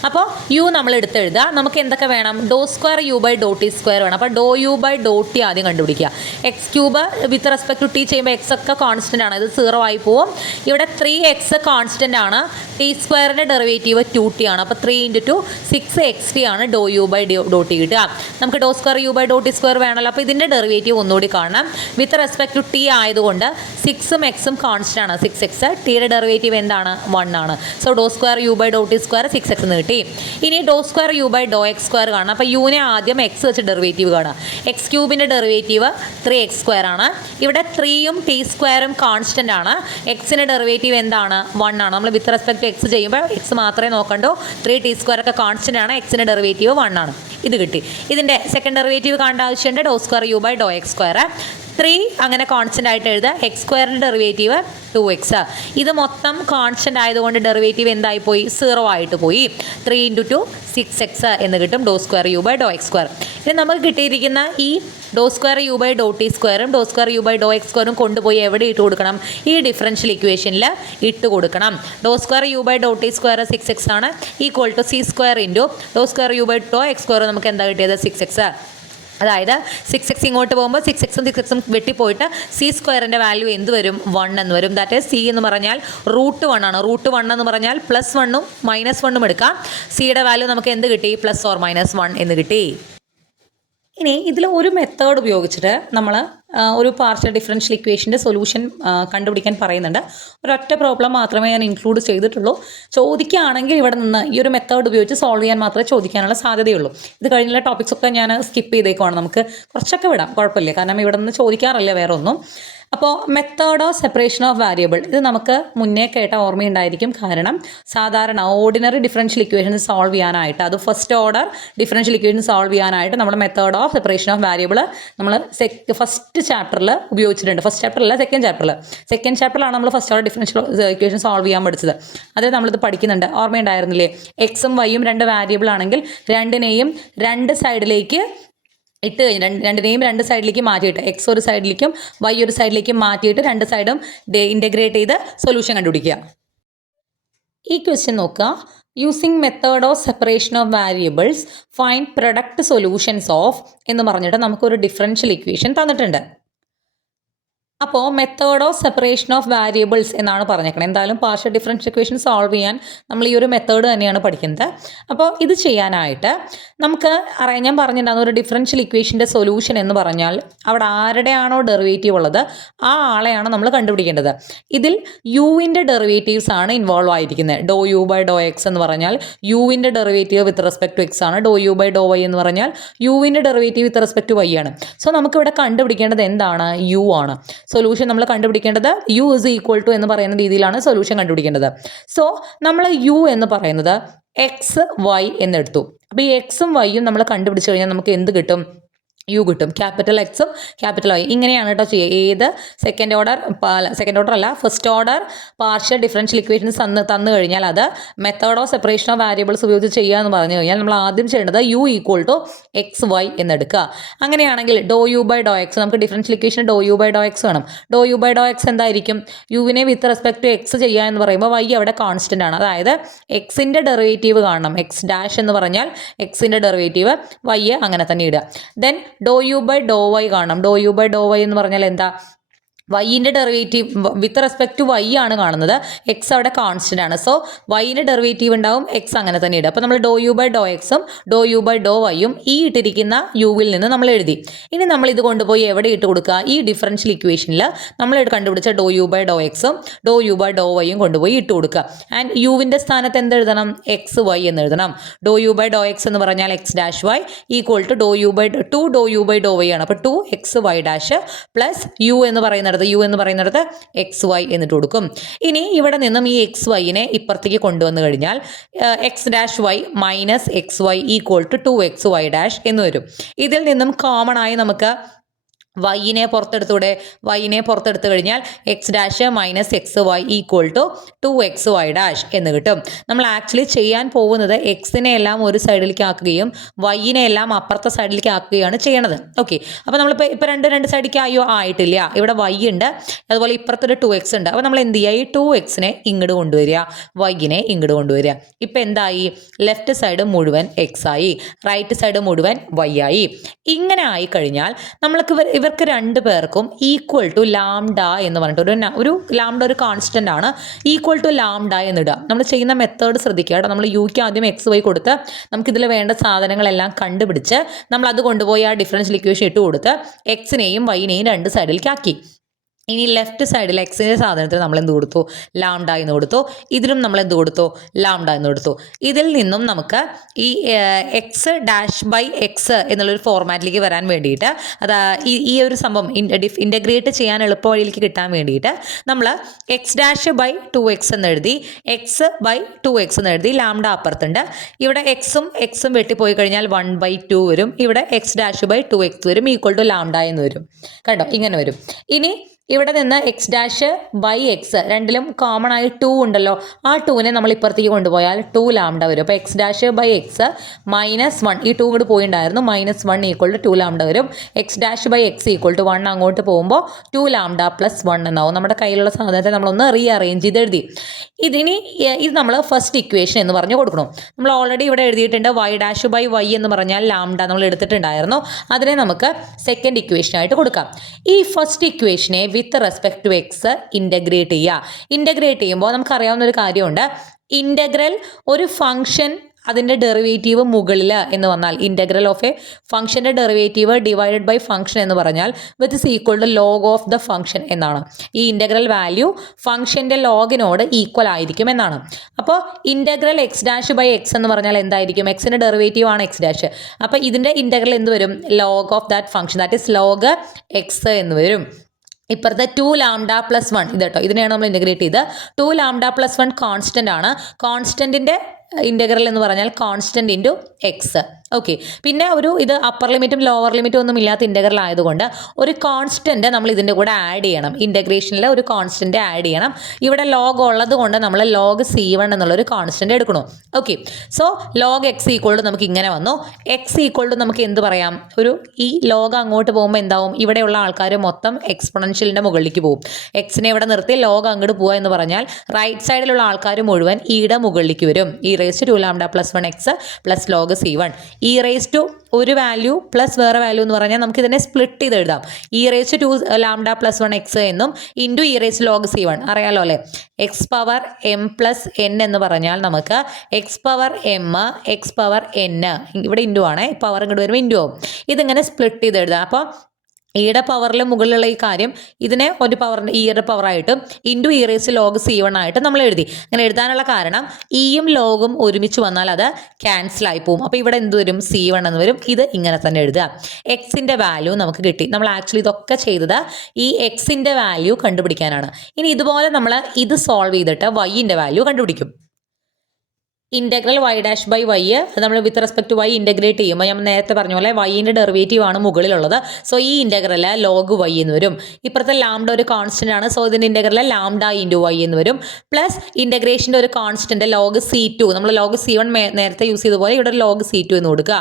അപ്പോൾ യു നമ്മൾ എടുത്തെഴുതുക. നമുക്ക് എന്തൊക്കെ വേണം? Do square U by Dr t square വേണം. അപ്പോൾ do U by Dr t ആദ്യം കണ്ടുപിടിക്കുക. x³ with respect to t ചെയ്യുമ്പോൾ എക്സ് ഒക്കെ കോൺസ്റ്റൻ്റ് ആണ്, ഇത് 0 ആയി പോവും. ഇവിടെ 3x കോൺസ്റ്റൻ്റ് ആണ്, ടി സ്ക്വയറിൻ്റെ ഡെറിവേറ്റീവ് 2t ആണ്. അപ്പോൾ 3 × 2 6xt ആണ് ഡോ യു ബൈ ഡോ ടി കിട്ടുക. നമുക്ക് do square U by Dr t square വേണമല്ലോ. അപ്പോൾ ഇതിൻ്റെ ഡെറിവേറ്റീവ് ഒന്നുകൂടി കാണാം. വിത്ത് റെസ്പെക്ട് ടു ടി ആയതുകൊണ്ട് 6ഉം എക്സും കോൺസ്റ്റൻ്റ് ആണ്, 6x. ടിയുടെ ഡെറിവേറ്റീവ് എന്താണ്? 1 ആണ്. So do square U by Dr t square 6x എന്ന് കിട്ടി. ഇനി do square U by Dr X square കാണാം. അപ്പോൾ യുവിനെ ആദ്യം എക്സ് വെച്ച് ഡെറിവേറ്റീവ് കാണാം. x³ ഡെറിവേറ്റീവ് 3x² ആണ്. ഇവിടെ 3ഉം ടി സ്ക്വയറും കോൺസ്റ്റൻ്റ് ആണ്. എക്സിൻ്റെ ഡെറിവേറ്റീവ് എന്താണ്? 1 ആണ്. നമ്മൾ വിത്ത് റെസ്പെക്ട് ടു എക്സ് ചെയ്യുമ്പോൾ എക്സ് മാത്രമേ നോക്കണ്ടൂ. 3t² ഒക്കെ കോൺസ്റ്റൻ്റ് ആണ്, എക്സിൻ്റെ ഡെറിവേറ്റീവ് 1 ആണ്. ഇത് കിട്ടി. ഇതിൻ്റെ സെക്കൻഡ് ഡെറിവേറ്റീവ് കാണേണ്ട ആവശ്യമുണ്ട്. Do square U by Dr X square 3 അങ്ങനെ കോൺസ്റ്റൻ്റ് ആയിട്ട് എഴുതുക. x² derivative 2x. ഇത് മൊത്തം കോൺസ്റ്റൻ്റ് ആയതുകൊണ്ട് ഡെറിവേറ്റീവ് എന്തായിപ്പോയി? 0 ആയിട്ട് പോയി. 3 × 2 6x എന്ന് കിട്ടും do square U by Dr X square. ഇനി നമുക്ക് കിട്ടിയിരിക്കുന്ന ഈ do square U by Dr t സ്ക്വയറും do square U by Dr x സ്ക്വയറും കൊണ്ടുപോയി എവിടെ ഇട്ട് കൊടുക്കണം? ഈ ഡിഫറൻഷ്യൽ ഇക്വേഷനിൽ ഇട്ട് കൊടുക്കണം. Do square U by Dr t square 6x ആണ്, equal to c square into Dr square U by Dr X square. നമുക്ക് എന്താ കിട്ടിയത്? 6x. അതായത് 6x ഇങ്ങോട്ട് പോകുമ്പോൾ 6xും വെട്ടിപ്പോയിട്ട് സി സ്ക്വയറിൻ്റെ വാല്യൂ എന്ത് വരും? 1 എന്ന് വരും. ദാറ്റ് ഈസ് സി എന്ന് പറഞ്ഞാൽ √1 ആണ്. √1 എന്ന് പറഞ്ഞാൽ +1ഉം -1ഉം എടുക്കാം. സിയുടെ വാല്യൂ നമുക്ക് എന്ത് കിട്ടി? +or-1 എന്ന് കിട്ടി. ഇനി ഇതിൽ ഒരു മെത്തേഡ് ഉപയോഗിച്ചിട്ട് നമ്മൾ ഒരു പാർഷ്യൽ ഡിഫറൻഷ്യൽ ഇക്വേഷൻ്റെ സൊല്യൂഷൻ കണ്ടുപിടിക്കാൻ പറയുന്നുണ്ട്. ഒരൊറ്റ പ്രോബ്ലം മാത്രമേ ഞാൻ ഇൻക്ലൂഡ് ചെയ്തിട്ടുള്ളൂ. ചോദിക്കുകയാണെങ്കിൽ ഇവിടെ നിന്ന് ഈ ഒരു മെത്തേഡ് ഉപയോഗിച്ച് സോൾവ് ചെയ്യാൻ മാത്രമേ ചോദിക്കാനുള്ള സാധ്യതയുള്ളൂ. ഇത് കഴിഞ്ഞുള്ള ടോപ്പിക്സൊക്കെ ഞാൻ സ്കിപ്പ് ചെയ്തേക്കുവാണ്. നമുക്ക് കുറച്ചൊക്കെ വിടാം, കുഴപ്പമില്ല. കാരണം ഇവിടെ നിന്ന് ചോദിക്കാറില്ല വേറെ ഒന്നും. അപ്പോൾ method of separation of variable, ഇത് നമുക്ക് മുന്നേ കേട്ട ഓർമ്മയുണ്ടായിരിക്കും. കാരണം സാധാരണ ഓർഡിനറി ഡിഫറൻഷ്യൽ ഇക്വേഷൻ സോൾവ് ചെയ്യാനായിട്ട്, അത് first order differential equation solve ചെയ്യാനായിട്ട് നമ്മൾ method of separation of variable നമ്മൾ ഫസ്റ്റ് ചാപ്റ്ററിൽ ഉപയോഗിച്ചിട്ടുണ്ട്. ഫസ്റ്റ് ചാപ്റ്ററില്ല, സെക്കൻഡ് ചാപ്റ്ററിലാണ് നമ്മൾ first order differential equation solve ചെയ്യാൻ പഠിച്ചത്. അത് നമ്മളിത് പഠിക്കുന്നുണ്ട്. ഓർമ്മയുണ്ടായിരുന്നില്ലേ? എക്സും വൈയും 2 വാരിയബിൾ ആണെങ്കിൽ രണ്ടിനെയും 2 സൈഡിലേക്ക് ഇട്ട് കഴിഞ്ഞ് രണ്ടിനെയും 2 സൈഡിലേക്ക് മാറ്റിയിട്ട് എക്സ് ഒരു സൈഡിലേക്കും വൈ ഒരു സൈഡിലേക്കും മാറ്റിയിട്ട് 2 സൈഡും ഇൻ്റഗ്രേറ്റ് ചെയ്ത് സൊല്യൂഷൻ കണ്ടുപിടിക്കുക. ഈ ക്വസ്റ്റ്യൻ നോക്കുക. Using method of separation of variables find product solutions of എന്ന് പറഞ്ഞിട്ട് നമുക്കൊരു ഡിഫറൻഷ്യൽ ഇക്വേഷൻ തന്നിട്ടുണ്ട്. അപ്പോൾ method of separation of variables എന്നാണ് പറഞ്ഞേക്കുന്നത്. എന്തായാലും പാർഷ്യൽ ഡിഫറൻഷ്യൽ ഇക്വേഷൻ സോൾവ് ചെയ്യാൻ നമ്മൾ ഈ ഒരു മെത്തേഡ് തന്നെയാണ് പഠിക്കുന്നത്. അപ്പോൾ ഇത് ചെയ്യാനായിട്ട് നമുക്ക് അറിയാം, ഞാൻ പറഞ്ഞിട്ടുണ്ടാകുന്ന ഒരു ഡിഫറൻഷ്യൽ ഇക്വേഷൻ്റെ സൊല്യൂഷൻ എന്ന് പറഞ്ഞാൽ അവിടെ ആരുടെയാണോ ഡെറിവേറ്റീവ് ഉള്ളത് ആ ആളെയാണ് നമ്മൾ കണ്ടുപിടിക്കേണ്ടത്. ഇതിൽ യുവിൻ്റെ ഡെറിവേറ്റീവ്സ് ആണ് ഇൻവോൾവ് ആയിരിക്കുന്നത്. Do U by Dr X എന്ന് പറഞ്ഞാൽ യുവിൻ്റെ derivative with respect to x ആണ്. ഡോ യു ബൈ ഡോ വൈ എന്ന് പറഞ്ഞാൽ യുവിൻ്റെ derivative with respect to y ആണ്. സോ നമുക്കിവിടെ കണ്ടുപിടിക്കേണ്ടത് എന്താണ്? യു ആണ്. സൊല്യൂഷൻ നമ്മൾ കണ്ടുപിടിക്കേണ്ടത് യു ഇസ് ഈക്വൽ ടു എന്ന് പറയുന്ന രീതിയിലാണ് സൊല്യൂഷൻ കണ്ടുപിടിക്കേണ്ടത്. സോ നമ്മൾ യു എന്ന് പറയുന്നത് എക്സ് വൈ എന്നെടുത്തു. അപ്പോൾ ഈ എക്സും വൈയും നമ്മൾ കണ്ടുപിടിച്ച് കഴിഞ്ഞാൽ നമുക്ക് എന്ത് കിട്ടും? യു കിട്ടും. ക്യാപിറ്റൽ എക്സും ക്യാപിറ്റൽ വൈ ഇങ്ങനെയാണ് കേട്ടോ ചെയ്യുക. ഏത് സെക്കൻഡ് ഓർഡർ അല്ല first order partial differential equations തന്നു കഴിഞ്ഞാൽ അത് method of separation of variables ഉപയോഗിച്ച് ചെയ്യുക എന്ന് പറഞ്ഞു കഴിഞ്ഞാൽ നമ്മൾ ആദ്യം ചെയ്യേണ്ടത് u equal to x y എന്നെടുക്കുക. അങ്ങനെയാണെങ്കിൽ do U by Dr x, നമുക്ക് differential equation do U by Dr x വേണം. Do U by Dr x എന്തായിരിക്കും? യുവിനെ വിത്ത് റെസ്പെക്ട് ടു എക്സ് ചെയ്യുക എന്ന് പറയുമ്പോൾ വൈ അവിടെ കോൺസ്റ്റന്റ് ആണ്. അതായത് എക്സിൻ്റെ ഡെറിവേറ്റീവ് കാണണം. എക്സ് ഡാഷ് എന്ന് പറഞ്ഞാൽ എക്സിൻ്റെ ഡെറിവേറ്റീവ്, വൈ അങ്ങനെ തന്നെ ഇടുക. Then do U by Dr y കാണണം. Do U by Dr y എന്ന് പറഞ്ഞാൽ എന്താ? വൈൻ്റെ derivative with respect to y ആണ് കാണുന്നത്. എക്സ് അവിടെ കോൺസ്റ്റന്റ് ആണ്. സോ വൈൻ്റെ ഡെറിവേറ്റീവ് ഉണ്ടാവും, എക്സ് അങ്ങനെ തന്നെ ഇടുക. അപ്പോൾ നമ്മൾ ഡോ യു ബൈ ഡോ എക്സും ഡോ യു ബൈ ഡോ വൈയും ഈ ഇട്ടിരിക്കുന്ന യുവിൽ നിന്ന് നമ്മൾ എഴുതി. ഇനി നമ്മൾ ഇത് കൊണ്ടുപോയി എവിടെ ഇട്ട് കൊടുക്കുക? ഈ ഡിഫറൻഷ്യൽ ഇക്വേഷനിൽ നമ്മൾ കണ്ടുപിടിച്ച ഡോ യു ബൈ ഡോ എക്സും ഡോ യു ബൈ ഡോ വൈയും കൊണ്ടുപോയി ഇട്ട് കൊടുക്കുക. ആൻഡ് യുവിൻ്റെ സ്ഥാനത്ത് എന്ത് എഴുതണം? എക്സ് വൈ എന്ന് എഴുതണം. Doe U by Dr X എന്ന് പറഞ്ഞാൽ X dash Y equal to Dr U by Dr Y ആണ്. അപ്പോൾ 2x y dash plus U എന്ന് പറയുന്നിടത്ത് എക്സ് വൈ എന്നിട്ട് കൊടുക്കും. ഇനി ഇവിടെ നിന്നും ഈ എക്സ് വൈനെ ഇപ്പുറത്തേക്ക് കൊണ്ടുവന്നു കഴിഞ്ഞാൽ X dash Y minus X Y equal to 2xy dash എന്ന് വരും. ഇതിൽ നിന്നും കോമൺ ആയി നമുക്ക് വൈനെ പുറത്തെടുത്തു കഴിഞ്ഞാൽ X dash minus X Y equal to 2xy dash എന്ന് കിട്ടും. നമ്മൾ ആക്ച്വലി ചെയ്യാൻ പോകുന്നത് എക്സിനെ എല്ലാം ഒരു സൈഡിലേക്ക് ആക്കുകയും വൈനെ എല്ലാം അപ്പുറത്തെ സൈഡിലേക്ക് ആക്കുകയാണ് ചെയ്യണത്. ഓക്കെ, അപ്പോൾ നമ്മളിപ്പോൾ രണ്ട് സൈഡിലേക്ക് ആയിട്ടില്ല. ഇവിടെ വൈ ഉണ്ട്, അതുപോലെ ഇപ്പുറത്തൊരു 2x ഉണ്ട്. അപ്പോൾ നമ്മൾ എന്ത് ചെയ്യുക? ഈ 2xനെ ഇങ്ങോട്ട് കൊണ്ടുവരിക, വൈനെ ഇങ്ങോട്ട് കൊണ്ടുവരിക. ഇപ്പം എന്തായി? ലെഫ്റ്റ് സൈഡ് മുഴുവൻ എക്സ് ആയി, റൈറ്റ് സൈഡ് മുഴുവൻ വൈ ആയി. ഇങ്ങനെ ആയിക്കഴിഞ്ഞാൽ നമ്മൾക്ക് ഇവർക്ക് രണ്ടു പേർക്കും ഈക്വൽ ടു ലാംഡ എന്ന് പറഞ്ഞിട്ട് ഒരു ലാംഡ ഒരു കോൺസ്റ്റന്റ് ആണ്, ഈക്വൽ ടു ലാംഡ എന്നിടുക. നമ്മൾ ചെയ്യുന്ന മെത്തേഡ് ശ്രദ്ധിക്കുക കേട്ടോ. നമ്മൾ യുക്ക് ആദ്യം എക്സ് വൈ കൊടുത്ത് നമുക്കിതിൽ വേണ്ട സാധനങ്ങളെല്ലാം കണ്ടുപിടിച്ച് നമ്മൾ അത് കൊണ്ടുപോയി ആ ഡിഫറൻഷ്യൽ ഇക്വേഷൻ ഇട്ട് കൊടുത്ത് എക്സിനെയും വൈനെയും രണ്ട് സൈഡിലേക്ക് ആക്കി. ഇനി ലെഫ്റ്റ് സൈഡിൽ എക്സിൻ്റെ സാധനത്തിന് നമ്മൾ എന്ത് കൊടുത്തു? ലാംഡ എന്ന് കൊടുത്തു. ഇതിലും നമ്മൾ എന്ത് കൊടുത്തു? ലാംഡ എന്ന് കൊടുത്തു. ഇതിൽ നിന്നും നമുക്ക് ഈ എക്സ് ഡാഷ് ബൈ എക്സ് എന്നുള്ളൊരു ഫോർമാറ്റിലേക്ക് വരാൻ വേണ്ടിയിട്ട്, ഈ ഒരു സംഭവം ഇൻ്റഗ്രേറ്റ് ചെയ്യാൻ എളുപ്പ വഴിയിലേക്ക് കിട്ടാൻ വേണ്ടിയിട്ട് നമ്മൾ എക്സ് ഡാഷ് ബൈ 2x എന്ന് എഴുതി, എക്സ് ബൈ 2x എന്ന് എഴുതി, ലാംഡ അപ്പുറത്തുണ്ട്. ഇവിടെ എക്സും വെട്ടിപ്പോയി കഴിഞ്ഞാൽ 1/2 വരും. ഇവിടെ എക്സ് ഡാഷ് ബൈ 2x വരും, ഈക്വൽ ടു ലാംഡ എന്ന് വരും. കണ്ടോ, ഇങ്ങനെ വരും. ഇനി ഇവിടെ നിന്ന് എക്സ് ഡാഷ് ബൈ എക്സ് രണ്ടിലും കോമൺ ആയി 2 ഉണ്ടല്ലോ, ആ 2നെ നമ്മൾ ഇപ്പുറത്തേക്ക് കൊണ്ടുപോയാൽ 2 ലാംഡ വരും. അപ്പോൾ എക്സ് ഡാഷ് ബൈ എക്സ് -1, ഈ 2 കൂടി പോയിണ്ടായിരുന്നു, -1 ഈക്വൾ ടു 2 ലാംഡ വരും. X dash by X equal to 1 അങ്ങോട്ട് പോകുമ്പോൾ 2 ലാംഡ പ്ലസ് 1 എന്നാവും. നമ്മുടെ കയ്യിലുള്ള സാധനത്തെ നമ്മളൊന്ന് റീഅറേഞ്ച് ചെയ്ത് എഴുതി. ഇത് നമ്മൾ ഫസ്റ്റ് ഇക്വേഷൻ എന്ന് പറഞ്ഞു കൊടുക്കണം. നമ്മൾ ഓൾറെഡി ഇവിടെ എഴുതിയിട്ടുണ്ട് വൈ ഡാഷ് ബൈ വൈ എന്ന് പറഞ്ഞാൽ ലാംഡ നമ്മൾ എടുത്തിട്ടുണ്ടായിരുന്നു. അതിനെ നമുക്ക് സെക്കൻഡ് ഇക്വേഷനായിട്ട് കൊടുക്കാം. ഈ ഫസ്റ്റ് ഇക്വേഷനെ with respect to x integrate ചെയ്യുക. ഇൻ്റഗ്രേറ്റ് ചെയ്യുമ്പോൾ നമുക്കറിയാവുന്ന ഒരു കാര്യമുണ്ട്, ഇൻ്റഗ്രൽ ഒരു ഫംഗ്ഷൻ അതിൻ്റെ ഡെറിവേറ്റീവ് മുകളിൽ എന്ന് വന്നാൽ, ഇൻ്റഗ്രൽ ഓഫ് എ ഫംഗ്ഷൻ്റെ ഡെറിവേറ്റീവ് ഡിവൈഡഡ് ബൈ ഫംഗ്ഷൻ എന്ന് പറഞ്ഞാൽ with is equal to log of the function എന്നാണ്. ഈ ഇൻ്റഗ്രൽ വാല്യൂ ഫംഗ്ഷൻ്റെ ലോഗിനോട് ഈക്വൽ ആയിരിക്കും എന്നാണ്. അപ്പോൾ integral x dash by x എന്ന് പറഞ്ഞാൽ എന്തായിരിക്കും? എക്സിൻ്റെ ഡെറിവേറ്റീവ് ആണ് എക്സ് ഡാഷ്. അപ്പോൾ ഇതിൻ്റെ ഇൻ്റഗ്രൽ എന്ത് വരും? Log of that function, that is log X എന്ന് വരും. ഇപ്പുറത്തെ 2 ലാംഡ പ്ലസ് 1 ഇത് കേട്ടോ, ഇതിനെയാണ് നമ്മൾ ഇൻ്റഗ്രേറ്റ് ചെയ്ത് 2 ലാംഡ പ്ലസ് 1 കോൺസ്റ്റൻ്റ് ആണ്. കോൺസ്റ്റൻറ്റിൻ്റെ ഇൻ്റഗ്രൽ എന്ന് പറഞ്ഞാൽ കോൺസ്റ്റൻറ്റ് ഇൻറ്റു എക്സ്. ഓക്കെ, പിന്നെ ഇത് അപ്പർ ലിമിറ്റും ലോവർ ലിമിറ്റും ഒന്നും ഇല്ലാത്ത ഇൻ്റഗ്രൽ ആയതുകൊണ്ട് ഒരു കോൺസ്റ്റൻറ്റ് നമ്മൾ ഇതിൻ്റെ കൂടെ ആഡ് ചെയ്യണം. ഇൻ്റഗ്രേഷനിൽ ഒരു കോൺസ്റ്റൻറ്റ് ആഡ് ചെയ്യണം. ഇവിടെ ലോഗ് ഉള്ളത് കൊണ്ട് നമ്മൾ ലോഗ് C1 എന്നുള്ളൊരു കോൺസ്റ്റൻറ്റ് എടുക്കണം. Okay, so log X equal to നമുക്ക് ഇങ്ങനെ വന്നു. എക്സ് ഈക്വൾ ടു നമുക്ക് എന്ത് പറയാം? ഈ ലോഗ് അങ്ങോട്ട് പോകുമ്പോൾ എന്താവും? ഇവിടെയുള്ള ആൾക്കാർ മൊത്തം എക്സ്പൊണൻഷ്യലിൻ്റെ മുകളിലേക്ക് പോകും. എക്സിനെ ഇവിടെ നിർത്തി ലോഗ് അങ്ങോട്ട് പോവുക എന്ന് പറഞ്ഞാൽ റൈറ്റ് സൈഡിലുള്ള ആൾക്കാർ മുഴുവൻ ഈയുടെ മുകളിലേക്ക് വരും. (2 lambda plus 1 X plus log C1. (2) ഒരു വാല്യൂ പ്ലസ് വേറെ വാല്യൂ എന്ന് പറഞ്ഞാൽ നമുക്ക് ഇതിനെ സ്പ്ലിറ്റ് ചെയ്ത് എഴുതാം. (2 ലാംഡ പ്ലസ് 1 എക്സ് എന്നും ഇൻറ്റു ലോഗ് C1 അറിയാലോ അല്ലേ? X power M plus N എന്ന് പറഞ്ഞാൽ നമുക്ക് X power M X power N, ഇവിടെ ഇൻറ്റു ആണേ, പവർ ഇങ്ങോട്ട് വരുമ്പോൾ ഇൻറ്റു ആവും. ഇതിങ്ങനെ സ്പ്ലിറ്റ് ചെയ്ത് എഴുതാം. അപ്പോൾ ഈയുടെ പവറിൽ മുകളിലുള്ള ഈ കാര്യം ഇതിനെ ഒരു പവറിൻ്റെ ഈയുടെ പവറായിട്ടും ഇൻറ്റു ലോഗ് C1 ആയിട്ട് നമ്മൾ എഴുതി. അങ്ങനെ എഴുതാനുള്ള കാരണം ഈയും ലോഗും ഒരുമിച്ച് വന്നാൽ അത് ക്യാൻസൽ ആയി പോകും. അപ്പോൾ ഇവിടെ എന്ത് വരും? C1 എന്ന് വരും. ഇത് ഇങ്ങനെ തന്നെ എഴുതുക. എക്സിൻ്റെ വാല്യൂ നമുക്ക് കിട്ടി. നമ്മൾ ആക്ച്വലി ഇതൊക്കെ ചെയ്തത് ഈ എക്സിൻ്റെ വാല്യൂ കണ്ടുപിടിക്കാനാണ്. ഇനി ഇതുപോലെ നമ്മൾ ഇത് സോൾവ് ചെയ്തിട്ട് വൈൻ്റെ വാല്യൂ കണ്ടുപിടിക്കും. Integral y dash by y നമ്മൾ with respect to y integrate ചെയ്യുമ്പോൾ ഞാൻ നേരത്തെ പറഞ്ഞ പോലെ വൈൻ്റെ ഡെറിവേറ്റീവ് ആണ് മുകളിലുള്ളത്. സോ ഈ ഇൻ്റഗ്രൽ ലോഗ് വൈ എന്ന് വരും. ഇപ്പുറത്തെ ലാംഡ ഒരു കോൺസ്റ്റൻ്റ് ആണ്. സോ ഇതിൻ്റെ ഇൻ്റഗ്രൽ ലാംഡ ഇൻറ്റു വൈ എന്ന് വരും. പ്ലസ് ഇൻ്റഗ്രേഷൻ്റെ ഒരു കോൺസ്റ്റൻ്റ് ലോഗ് C2, നമ്മൾ ലോഗ് C1 നേരത്തെ യൂസ് ചെയ്ത പോലെ ഇവിടെ ഒരു ലോഗ് C2 എന്ന് കൊടുക്കുക.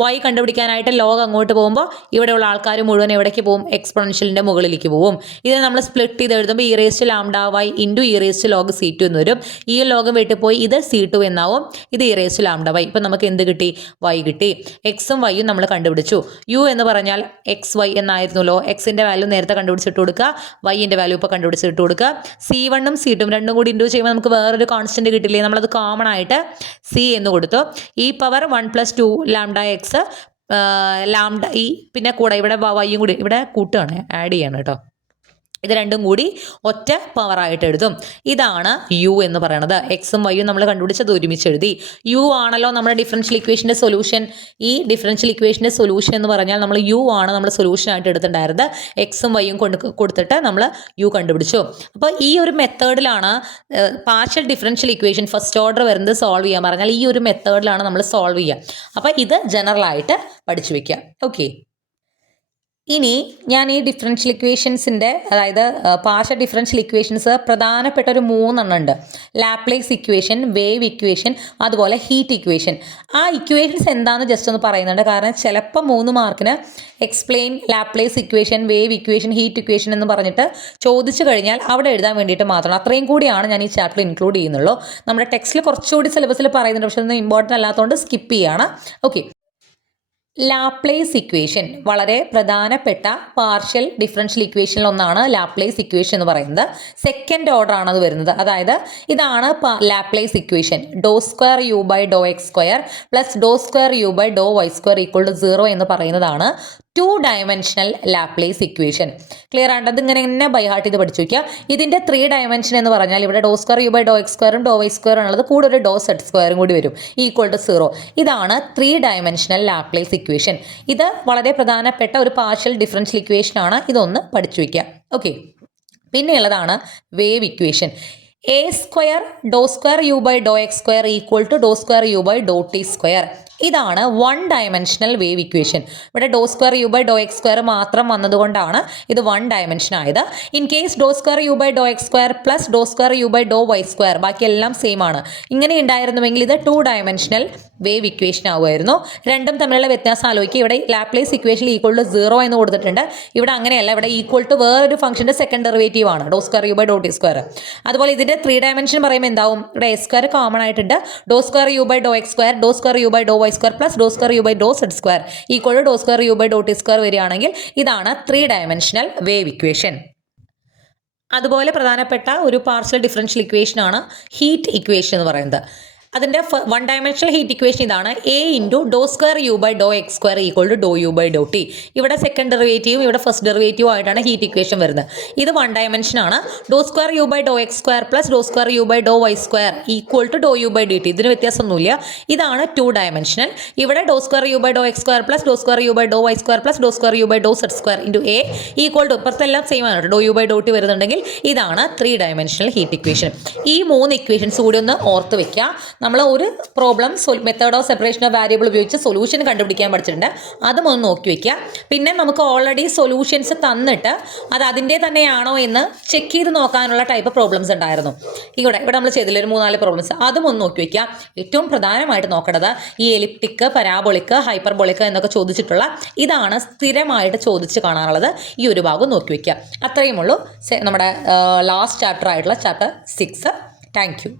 വൈ കണ്ടുപിടിക്കാനായിട്ട് ലോഗ് അങ്ങോട്ട് പോകുമ്പോൾ ഇവിടെയുള്ള ആൾക്കാർ മുഴുവൻ എവിടേക്ക് പോകും? എക്സ്പോണൻഷ്യലിൻ്റെ മുകളിലേക്ക് പോകും. ഇതിനെ നമ്മൾ സ്പ്ലിറ്റ് ചെയ്ത് എഴുതുമ്പോൾ E raise to lambda Y into E raise to log C2 എന്ന് വരും. ഈ ലോഗ് വെട്ടിപ്പോയി ഇത് C2 എന്നാവും. ഇത് E raise to lambda Y. ഇപ്പം നമുക്ക് എന്ത് കിട്ടി? വൈ കിട്ടി. എക്സും വൈയും നമ്മൾ കണ്ടുപിടിച്ചു. യു എന്ന് പറഞ്ഞാൽ XY എന്നായിരുന്നല്ലോ. എക്സിൻ്റെ വാല്യൂ നേരത്തെ കണ്ടുപിടിച്ചിട്ട് കൊടുക്കുക, വൈൻ്റെ വാല്യൂ ഇപ്പോൾ കണ്ടുപിടിച്ചിട്ട് കൊടുക്കുക. C1 ഉം C2 രണ്ടും കൂടി ഇൻറ്റു ചെയ്യുമ്പോൾ നമുക്ക് വേറൊരു കോൺസ്റ്റൻറ്റ് കിട്ടില്ലേ? നമ്മളത് കോമൺ ആയിട്ട് C എന്ന് കൊടുത്തു. ഈ പവർ 1 + 2 ലാംഡ എക്സ് ലാംഡ ഈ പിന്നെ കൂടെ ഇവിടെ വൈയും കൂടി ഇവിടെ കൂട്ടുകയാണ്, ആഡ് ചെയ്യാണ് കേട്ടോ. ഇത് രണ്ടും കൂടി ഒറ്റ പവറായിട്ട് എഴുതും. ഇതാണ് യു എന്ന് പറയുന്നത്. എക്സും വൈയും നമ്മൾ കണ്ടുപിടിച്ചത് ഒരുമിച്ച് എഴുതി. യു ആണല്ലോ നമ്മുടെ ഡിഫറൻഷ്യൽ ഇക്വേഷൻ്റെ സൊല്യൂഷൻ. ഈ ഡിഫറൻഷ്യൽ ഇക്വേഷൻ്റെ സൊല്യൂഷൻ എന്ന് പറഞ്ഞാൽ നമ്മൾ യു ആണ് നമ്മൾ സൊല്യൂഷനായിട്ട് എടുത്തിട്ടുണ്ടായിരുന്നത്. എക്സും വൈയും കൊടുത്തിട്ട് നമ്മൾ യു കണ്ടുപിടിച്ചു. അപ്പോൾ ഈ ഒരു മെത്തേഡിലാണ് partial differential equation first order വരുന്നത് സോൾവ് ചെയ്യാൻ പറഞ്ഞാൽ ഈ ഒരു മെത്തേഡിലാണ് നമ്മൾ സോൾവ് ചെയ്യുക. അപ്പോൾ ഇത് ജനറലായിട്ട് പഠിച്ചു വയ്ക്കുക. ഓക്കെ, ഇനി ഞാൻ ഈ ഡിഫറൻഷ്യൽ ഇക്വേഷൻസിൻ്റെ അതായത് പാർഷ്യൽ ഡിഫറൻഷ്യൽ ഇക്വേഷൻസ് പ്രധാനപ്പെട്ട ഒരു 3 എണ്ണം ഉണ്ട്. ലാപ്ലേസ് ഇക്വേഷൻ, വേവ് ഇക്വേഷൻ, അതുപോലെ ഹീറ്റ് ഇക്വേഷൻ. ആ ഇക്വേഷൻസ് എന്താണെന്ന് ജസ്റ്റ് ഒന്ന് പറയുന്നുണ്ട്. കാരണം ചിലപ്പോൾ 3 മാർക്കിന് explain Laplace equation, wave equation, heat equation എന്ന് പറഞ്ഞിട്ട് ചോദിച്ചു കഴിഞ്ഞാൽ അവിടെ എഴുതാൻ വേണ്ടിയിട്ട് മാത്രമാണ്. അത്രയും കൂടിയാണ് ഞാൻ ഈ ചാപ്റ്റർ ഇൻക്ലൂഡ് ചെയ്യുന്നുള്ളൂ. നമ്മുടെ ടെക്സ്റ്റിൽ കുറച്ചുകൂടി സിലബസിൽ പറയുന്നുണ്ട്, പക്ഷേ ഒന്നും ഇമ്പോർട്ടൻ്റ് അല്ലാത്തതുകൊണ്ട് സ്കിപ്പ് ചെയ്യുകയാണ്. ഓക്കെ, ലാപ്ലേസ് ഇക്വേഷൻ വളരെ പ്രധാനപ്പെട്ട പാർഷ്യൽ ഡിഫറൻഷ്യൽ ഇക്വേഷനിൽ ഒന്നാണ് ലാപ്ലേസ് ഇക്വേഷൻ എന്ന് പറയുന്നത്. സെക്കൻഡ് ഓർഡർ ആണ് അത് വരുന്നത്. അതായത് ഇതാണ് ലാപ്ലേസ് ഇക്വേഷൻ. ((((() പ്ലസ് (((() 0 എന്ന് പറയുന്നതാണ് 2 ഡയമെൻഷണൽ ലാപ്ലേസ് ഇക്വേഷൻ. ക്ലിയർ ആണ്? അതിങ്ങനെ തന്നെ ബൈ ഹാർട്ട് ചെയ്ത് പഠിച്ചു വയ്ക്കുക. ഇതിൻ്റെ 3 ഡയമെൻഷൻ എന്ന് പറഞ്ഞാൽ ഇവിടെ (((() (((() ഉള്ളത് കൂടെ ഒരു (((() കൂടി വരും (((() 0. ഇതാണ് 3 ഡയമെൻഷണൽ ലാപ്ലേസ് ഇക്വേഷൻ. ഇത് വളരെ പ്രധാനപ്പെട്ട ഒരു പാർഷ്യൽ ഡിഫറൻഷ്യൽ ഇക്വേഷൻ ആണ്. ഇതൊന്ന് പഠിച്ചു വയ്ക്കുക. Okay, പിന്നെയുള്ളതാണ് wave equation. (((() (((() ഇതാണ് 1 ഡയമെൻഷണൽ വേവ് ഇക്വേഷൻ. ഇവിടെ (((() മാത്രം വന്നതുകൊണ്ടാണ് ഇത് 1 ഡയമെൻഷൻ ആയത്. ഇൻ കേസ് (((() പ്ലസ് (((() ബാക്കിയെല്ലാം സെയിം ആണ്. ഇങ്ങനെ ഉണ്ടായിരുന്നുവെങ്കിൽ ഇത് 2 ഡയമെൻഷണൽ വേവ് ഇക്വേഷൻ ആവുമായിരുന്നു. രണ്ടും തമ്മിലുള്ള വ്യത്യാസം ആലോചിക്കുക. ഇവിടെ ലാപ്ലേസ് ഇക്വേഷൻ (((0) എന്ന് കൊടുത്തിട്ടുണ്ട്. ഇവിടെ അങ്ങനെയല്ല. ഇവിടെ ഈക്വൽ വേറൊരു ഫംഗ്ഷൻ്റെ സെക്കൻഡ് ഡെറിവേറ്റീവ് ആണ് (((() അതുപോലെ ഇതിൻ്റെ 3 ഡയമെൻഷൻ പറയുമ്പോൾ എന്താവും? ഇവിടെ ((() കോമൺ ആയിട്ടുണ്ട്. (((() പ്ലസ് (((() വരികയാണെങ്കിൽ ഇതാണ് 3 ഡയമെൻഷണൽ വേവ് ഇക്വേഷൻ. അതുപോലെ പ്രധാനപ്പെട്ട ഒരു പാർഷ്യൽ ഡിഫറൻഷ്യൽ ഇക്വേഷൻ ആണ് ഹീറ്റ് ഇക്വേഷൻ എന്ന് പറയുന്നത്. അതിൻ്റെ 1 ഡയമെൻഷണൽ ഹീറ്റ് ഇക്വേഷൻ ഇതാണ്. (a × (ഇവിടെ സെക്കൻഡ് ഡെറിവേറ്റീവും ഇവിടെ ഫസ്റ്റ് ഡെറിവേറ്റീവും ആയിട്ടാണ് ഹീറ്റ് ഇക്വേഷൻ വരുന്നത്. ഇത് 1 ഡയമെൻഷൻ ആണ്. (പ്ലസ് (((() ഇതിന് വ്യത്യാസമൊന്നുമില്ല. ഇതാണ് 2 ഡയമെൻഷണൽ. ഇവിടെ (പ്ലസ് പ്ലസ് (((() ഇപ്പുറത്തെല്ലാം സെയിം ആണ്. (വരുന്നുണ്ടെങ്കിൽ ഇതാണ് 3 ഡയമെൻഷണൽ ഹീറ്റ് ഇക്വേഷൻ. ഈ 3 ഇക്വേഷൻസ് കൂടി ഒന്ന് ഓർത്ത് വെക്കുക. നമ്മൾ ഒരു problem method of separation of variable ഉപയോഗിച്ച് സൊല്യൂഷൻ കണ്ടുപിടിക്കാൻ പഠിച്ചിട്ടുണ്ട്. അതും ഒന്ന് നോക്കി വയ്ക്കുക. പിന്നെ നമുക്ക് ഓൾറെഡി സൊല്യൂഷൻസ് തന്നിട്ട് അത് അതിൻ്റെ തന്നെയാണോ എന്ന് ചെക്ക് ചെയ്ത് നോക്കാനുള്ള ടൈപ്പ് പ്രോബ്ലംസ് ഉണ്ടായിരുന്നു. ഇവിടെ നമ്മൾ ചെയ്തില്ല ഒരു 3-4 പ്രോബ്ലംസ്. അതും ഒന്ന് നോക്കി വയ്ക്കുക. ഏറ്റവും പ്രധാനമായിട്ട് നോക്കേണ്ടത് ഈ എലിപ്റ്റിക്, പരാബോളിക്, ഹൈപ്പർബോളിക് എന്നൊക്കെ ചോദിച്ചിട്ടുള്ള ഇതാണ് സ്ഥിരമായിട്ട് ചോദിച്ച് കാണാറുള്ളത്. ഈ ഒരു ഭാഗം നോക്കി വയ്ക്കുക. അത്രയും ഉള്ളൂ നമ്മുടെ ലാസ്റ്റ് ചാപ്റ്റർ ആയിട്ടുള്ള ചാപ്റ്റർ 6. Thank you.